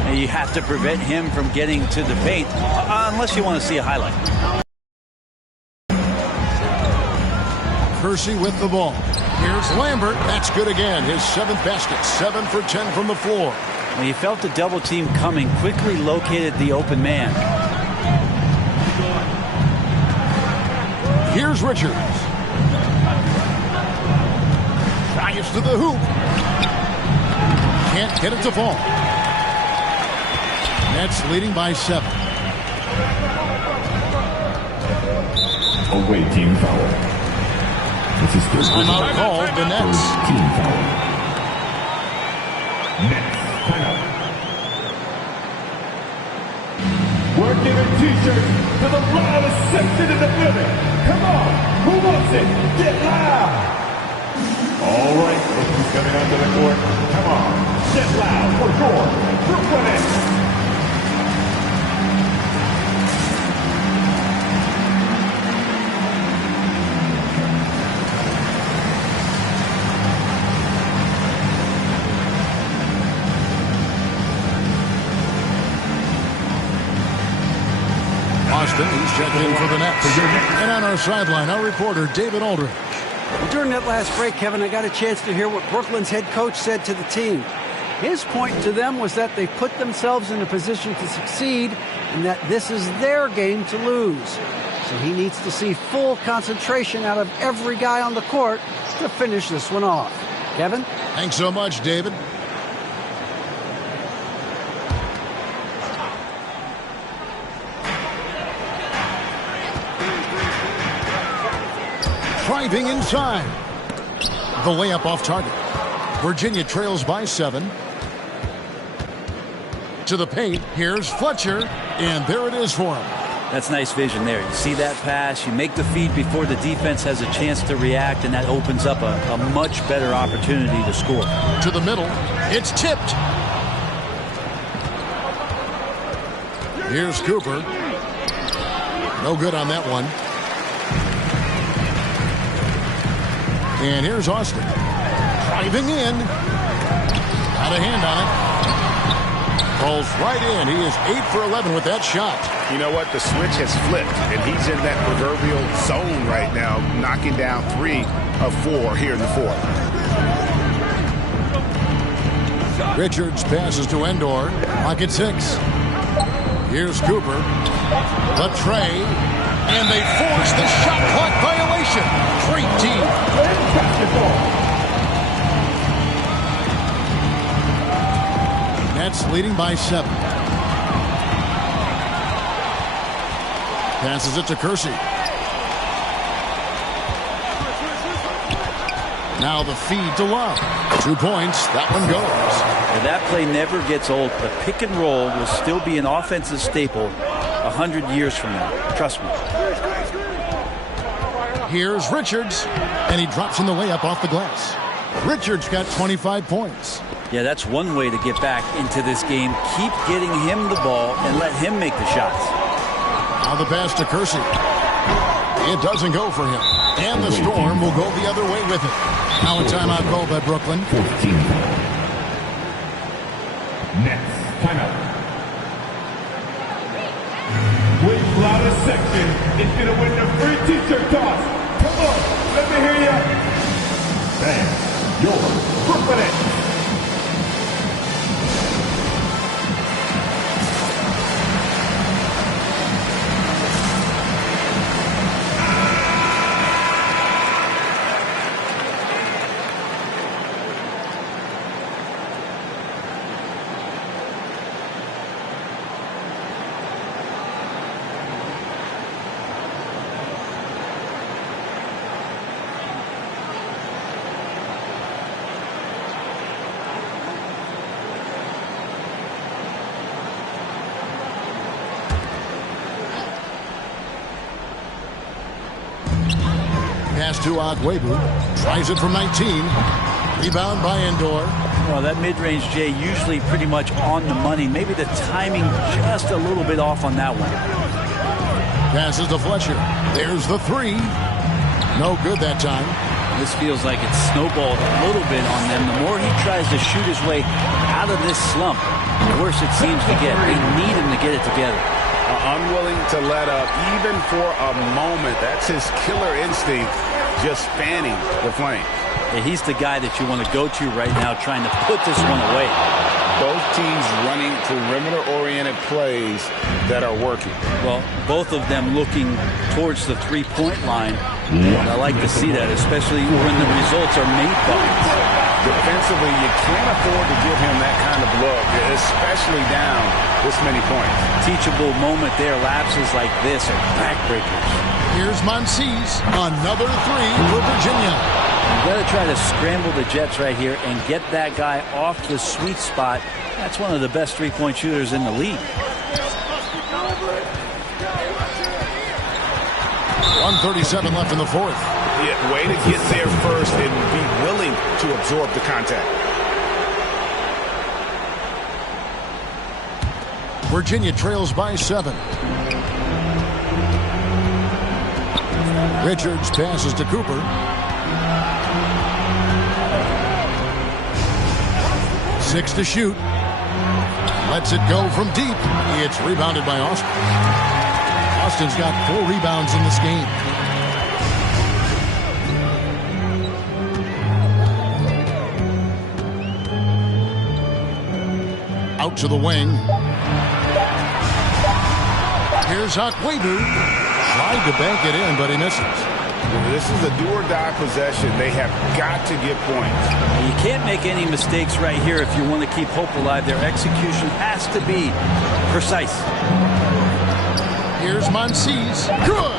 And you have to prevent him from getting to the paint unless you want to see a highlight. Kersey with the ball. Here's Lambert. That's good again. His 7th basket. 7 for 10 from the floor. When he felt the double team coming, quickly located the open man. Here's Richards. Drives to the hoop. Can't get it to fall. Nets leading by 7. Away team foul. This is the timeout called the Nets. Team foul. Nets timeout. We're giving t-shirts to the loudest section in the building. Come on, who wants it? Get loud. All right, look who's coming onto the court. Come on, get loud for your Brooklyn Nets. He's checked in for the Nets. And on our sideline, our reporter, David Aldridge. During that last break, Kevin, I got a chance to hear what Brooklyn's head coach said to the team. His point to them was that they put themselves in a position to succeed and that this is their game to lose. So he needs to see full concentration out of every guy on the court to finish this one off. Kevin? Thanks so much, David. Driving inside. The layup off target. Virginia trails by 7. To the paint. Here's Fletcher. And there it is for him. That's nice vision there. You see that pass. You make the feed before the defense has a chance to react, and that opens up a much better opportunity to score. To the middle. It's tipped. Here's Cooper. No good on that one. And here's Austin. Driving in. Got a hand on it. Falls right in. He is 8 for 11 with that shot. You know what? The switch has flipped, and he's in that proverbial zone right now, knocking down 3 of 4 here in the fourth. Richards passes to Endor. Clock at 6. Here's Cooper. The tray. And they force the shot clock violation. Great team. Nets leading by 7. Passes it to Kersey. Now the feed to Love. 2 points. That one goes. And that play never gets old. The pick and roll will still be an offensive staple 100 years from now. Trust me. Here's Richards, and he drops in the layup off the glass. Richards got 25 points. Yeah, that's one way to get back into this game. Keep getting him the ball and let him make the shots. Now the pass to Kersey. It doesn't go for him. And the Storm will go the other way with it. Now a timeout call by Brooklyn. 14. Nets timeout. Which loudest section is going to win the free t-shirt toss? Come on, let me hear you. Bang, your Brooklyn Nets. Pass to Agwebu. Tries it from 19. Rebound by Endor. Well, that mid-range, Jay, usually pretty much on the money. Maybe the timing just a little bit off on that one. Passes to Fletcher. There's the three. No good that time. This feels like it's snowballed a little bit on them. The more he tries to shoot his way out of this slump, the worse it seems to get. They need him to get it together. Unwilling to let up even for a moment. That's his killer instinct, just fanning the flame. Yeah, he's the guy that you want to go to right now, trying to put this one away. Both teams running perimeter-oriented plays that are working. Well, both of them looking towards the three-point line. And I like to see that, especially when the results are made buckets. Defensively, you can't afford to give him that kind of look, especially down this many points. Teachable moment there. Lapses like this are backbreakers. Here's Monsees. Another three for Virginia. You got to try to scramble the Jets right here and get that guy off the sweet spot. That's one of the best three-point shooters in the league. 1:37 left in the fourth. Yeah, way to get there first and be willing to absorb the contact. Virginia trails by 7. Richards passes to Cooper. 6 to shoot. Lets it go from deep. It's rebounded by Austin. Austin's got 4 rebounds in this game. Out to the wing. Here's Akwebu. Tried to bank it in, but he misses. This is a do-or-die possession. They have got to get points. You can't make any mistakes right here if you want to keep hope alive. Their execution has to be precise. Here's Monsees. Good!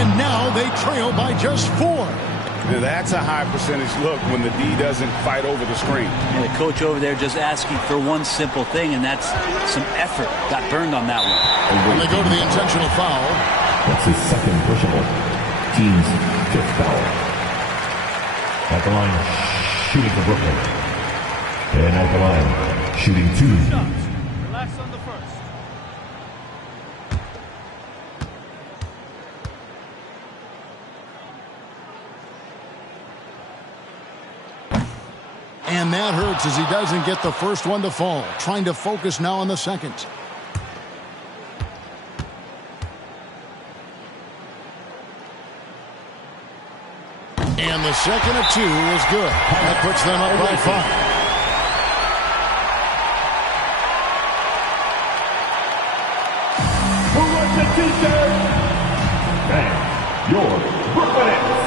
And now they trail by just 4. Now that's a high percentage look when the D doesn't fight over the screen. And the coach over there just asking for one simple thing, and that's some effort. Got burned on that one. And they go to the intentional foul. That's his second personal. Team's 5th foul. At the line, shooting for Brooklyn. And at the line, shooting 2. Relax on the first. And that hurts as he doesn't get the first one to fall. Trying to focus now on the second. And the second of 2 is good. That puts them up by 5. Who wants the t-shirt? And your Brooklyn Nets.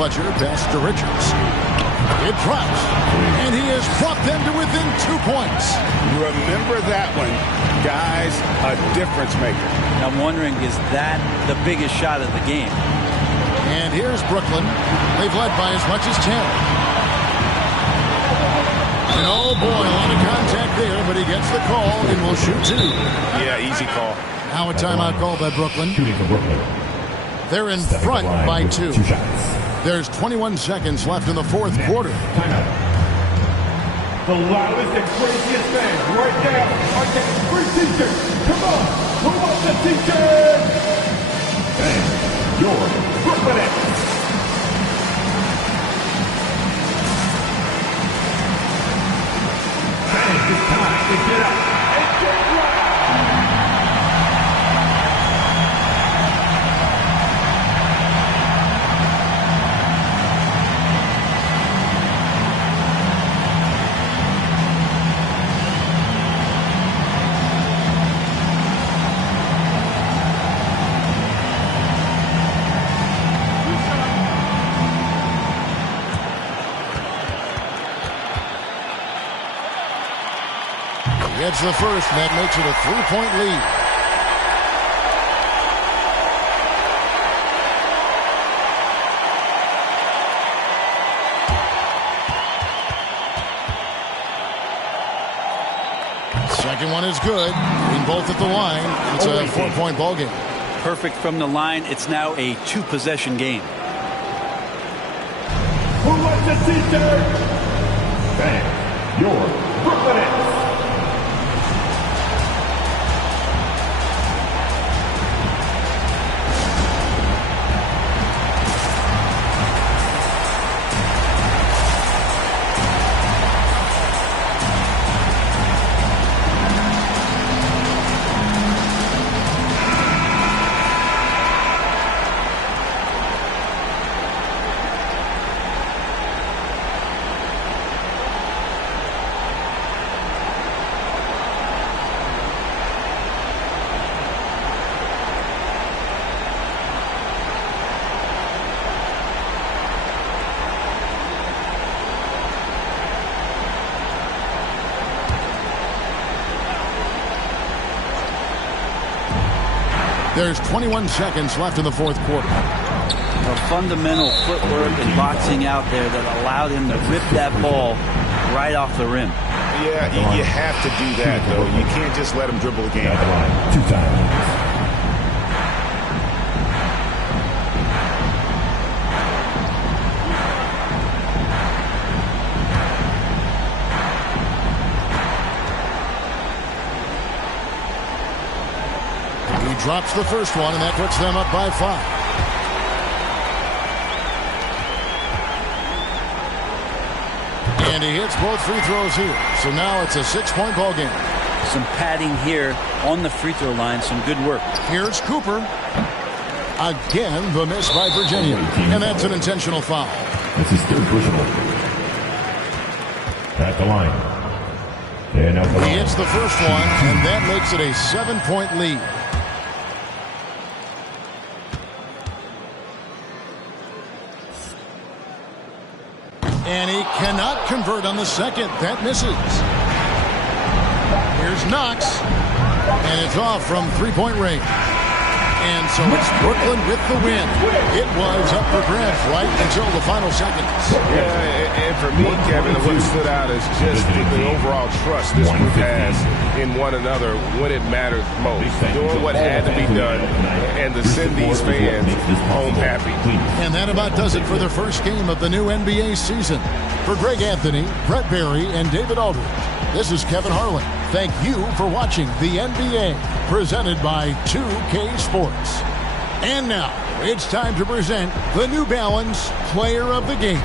Fletcher pass to Richards. It drops, and he has brought them to within 2 points. Remember that one, guys, a difference maker. I'm wondering, is that the biggest shot of the game? And here's Brooklyn. They've led by as much as 10. And oh boy, a lot of contact there, but he gets the call and will shoot 2. Yeah, easy call. Now a timeout called by Brooklyn. Shooting for Brooklyn. They're in front by 2. 2 shots. There's 21 seconds left in the fourth quarter. The loudest and craziest fans right now are getting free t-shirts. Come on, who wants a t-shirt? And your Brooklyn Nets. And it's time to get up and get right. Gets the first, and that makes it a 3-point lead. Second one is good. Being both at the line, it's a 4-point ball game. Perfect from the line. It's now a 2-possession game. Who wants a t-shirt? Thanks. Your Brooklyn Nets. There's 21 seconds left in the fourth quarter. A fundamental footwork and boxing out there that allowed him to rip that ball right off the rim. Yeah, you have to do that, though. You can't just let him dribble the game. 2 times. Drops the first one, and that puts them up by 5. And he hits both free throws here. So now it's a 6-point ball game. Some padding here on the free throw line. Some good work. Here's Cooper. Again, the miss by Virginia. And that's an intentional foul. This is third personal. At the line. And at the line. He hits the first one, and that makes it a 7-point lead. And he cannot convert on the second. That misses. Here's Knox. And it's off from 3-point range. And so it's Brooklyn with the win. It was up for grabs right until the final seconds. Yeah, and for me, Kevin, what stood out is just the overall trust this group has in one another when it matters most. Doing what had to be done and to send these fans home happy. And that about does it for the first game of the new NBA season. For Greg Anthony, Brett Barry, and David Aldridge, this is Kevin Harlan. Thank you for watching the NBA, presented by 2K Sports. And now, it's time to present the New Balance Player of the Game.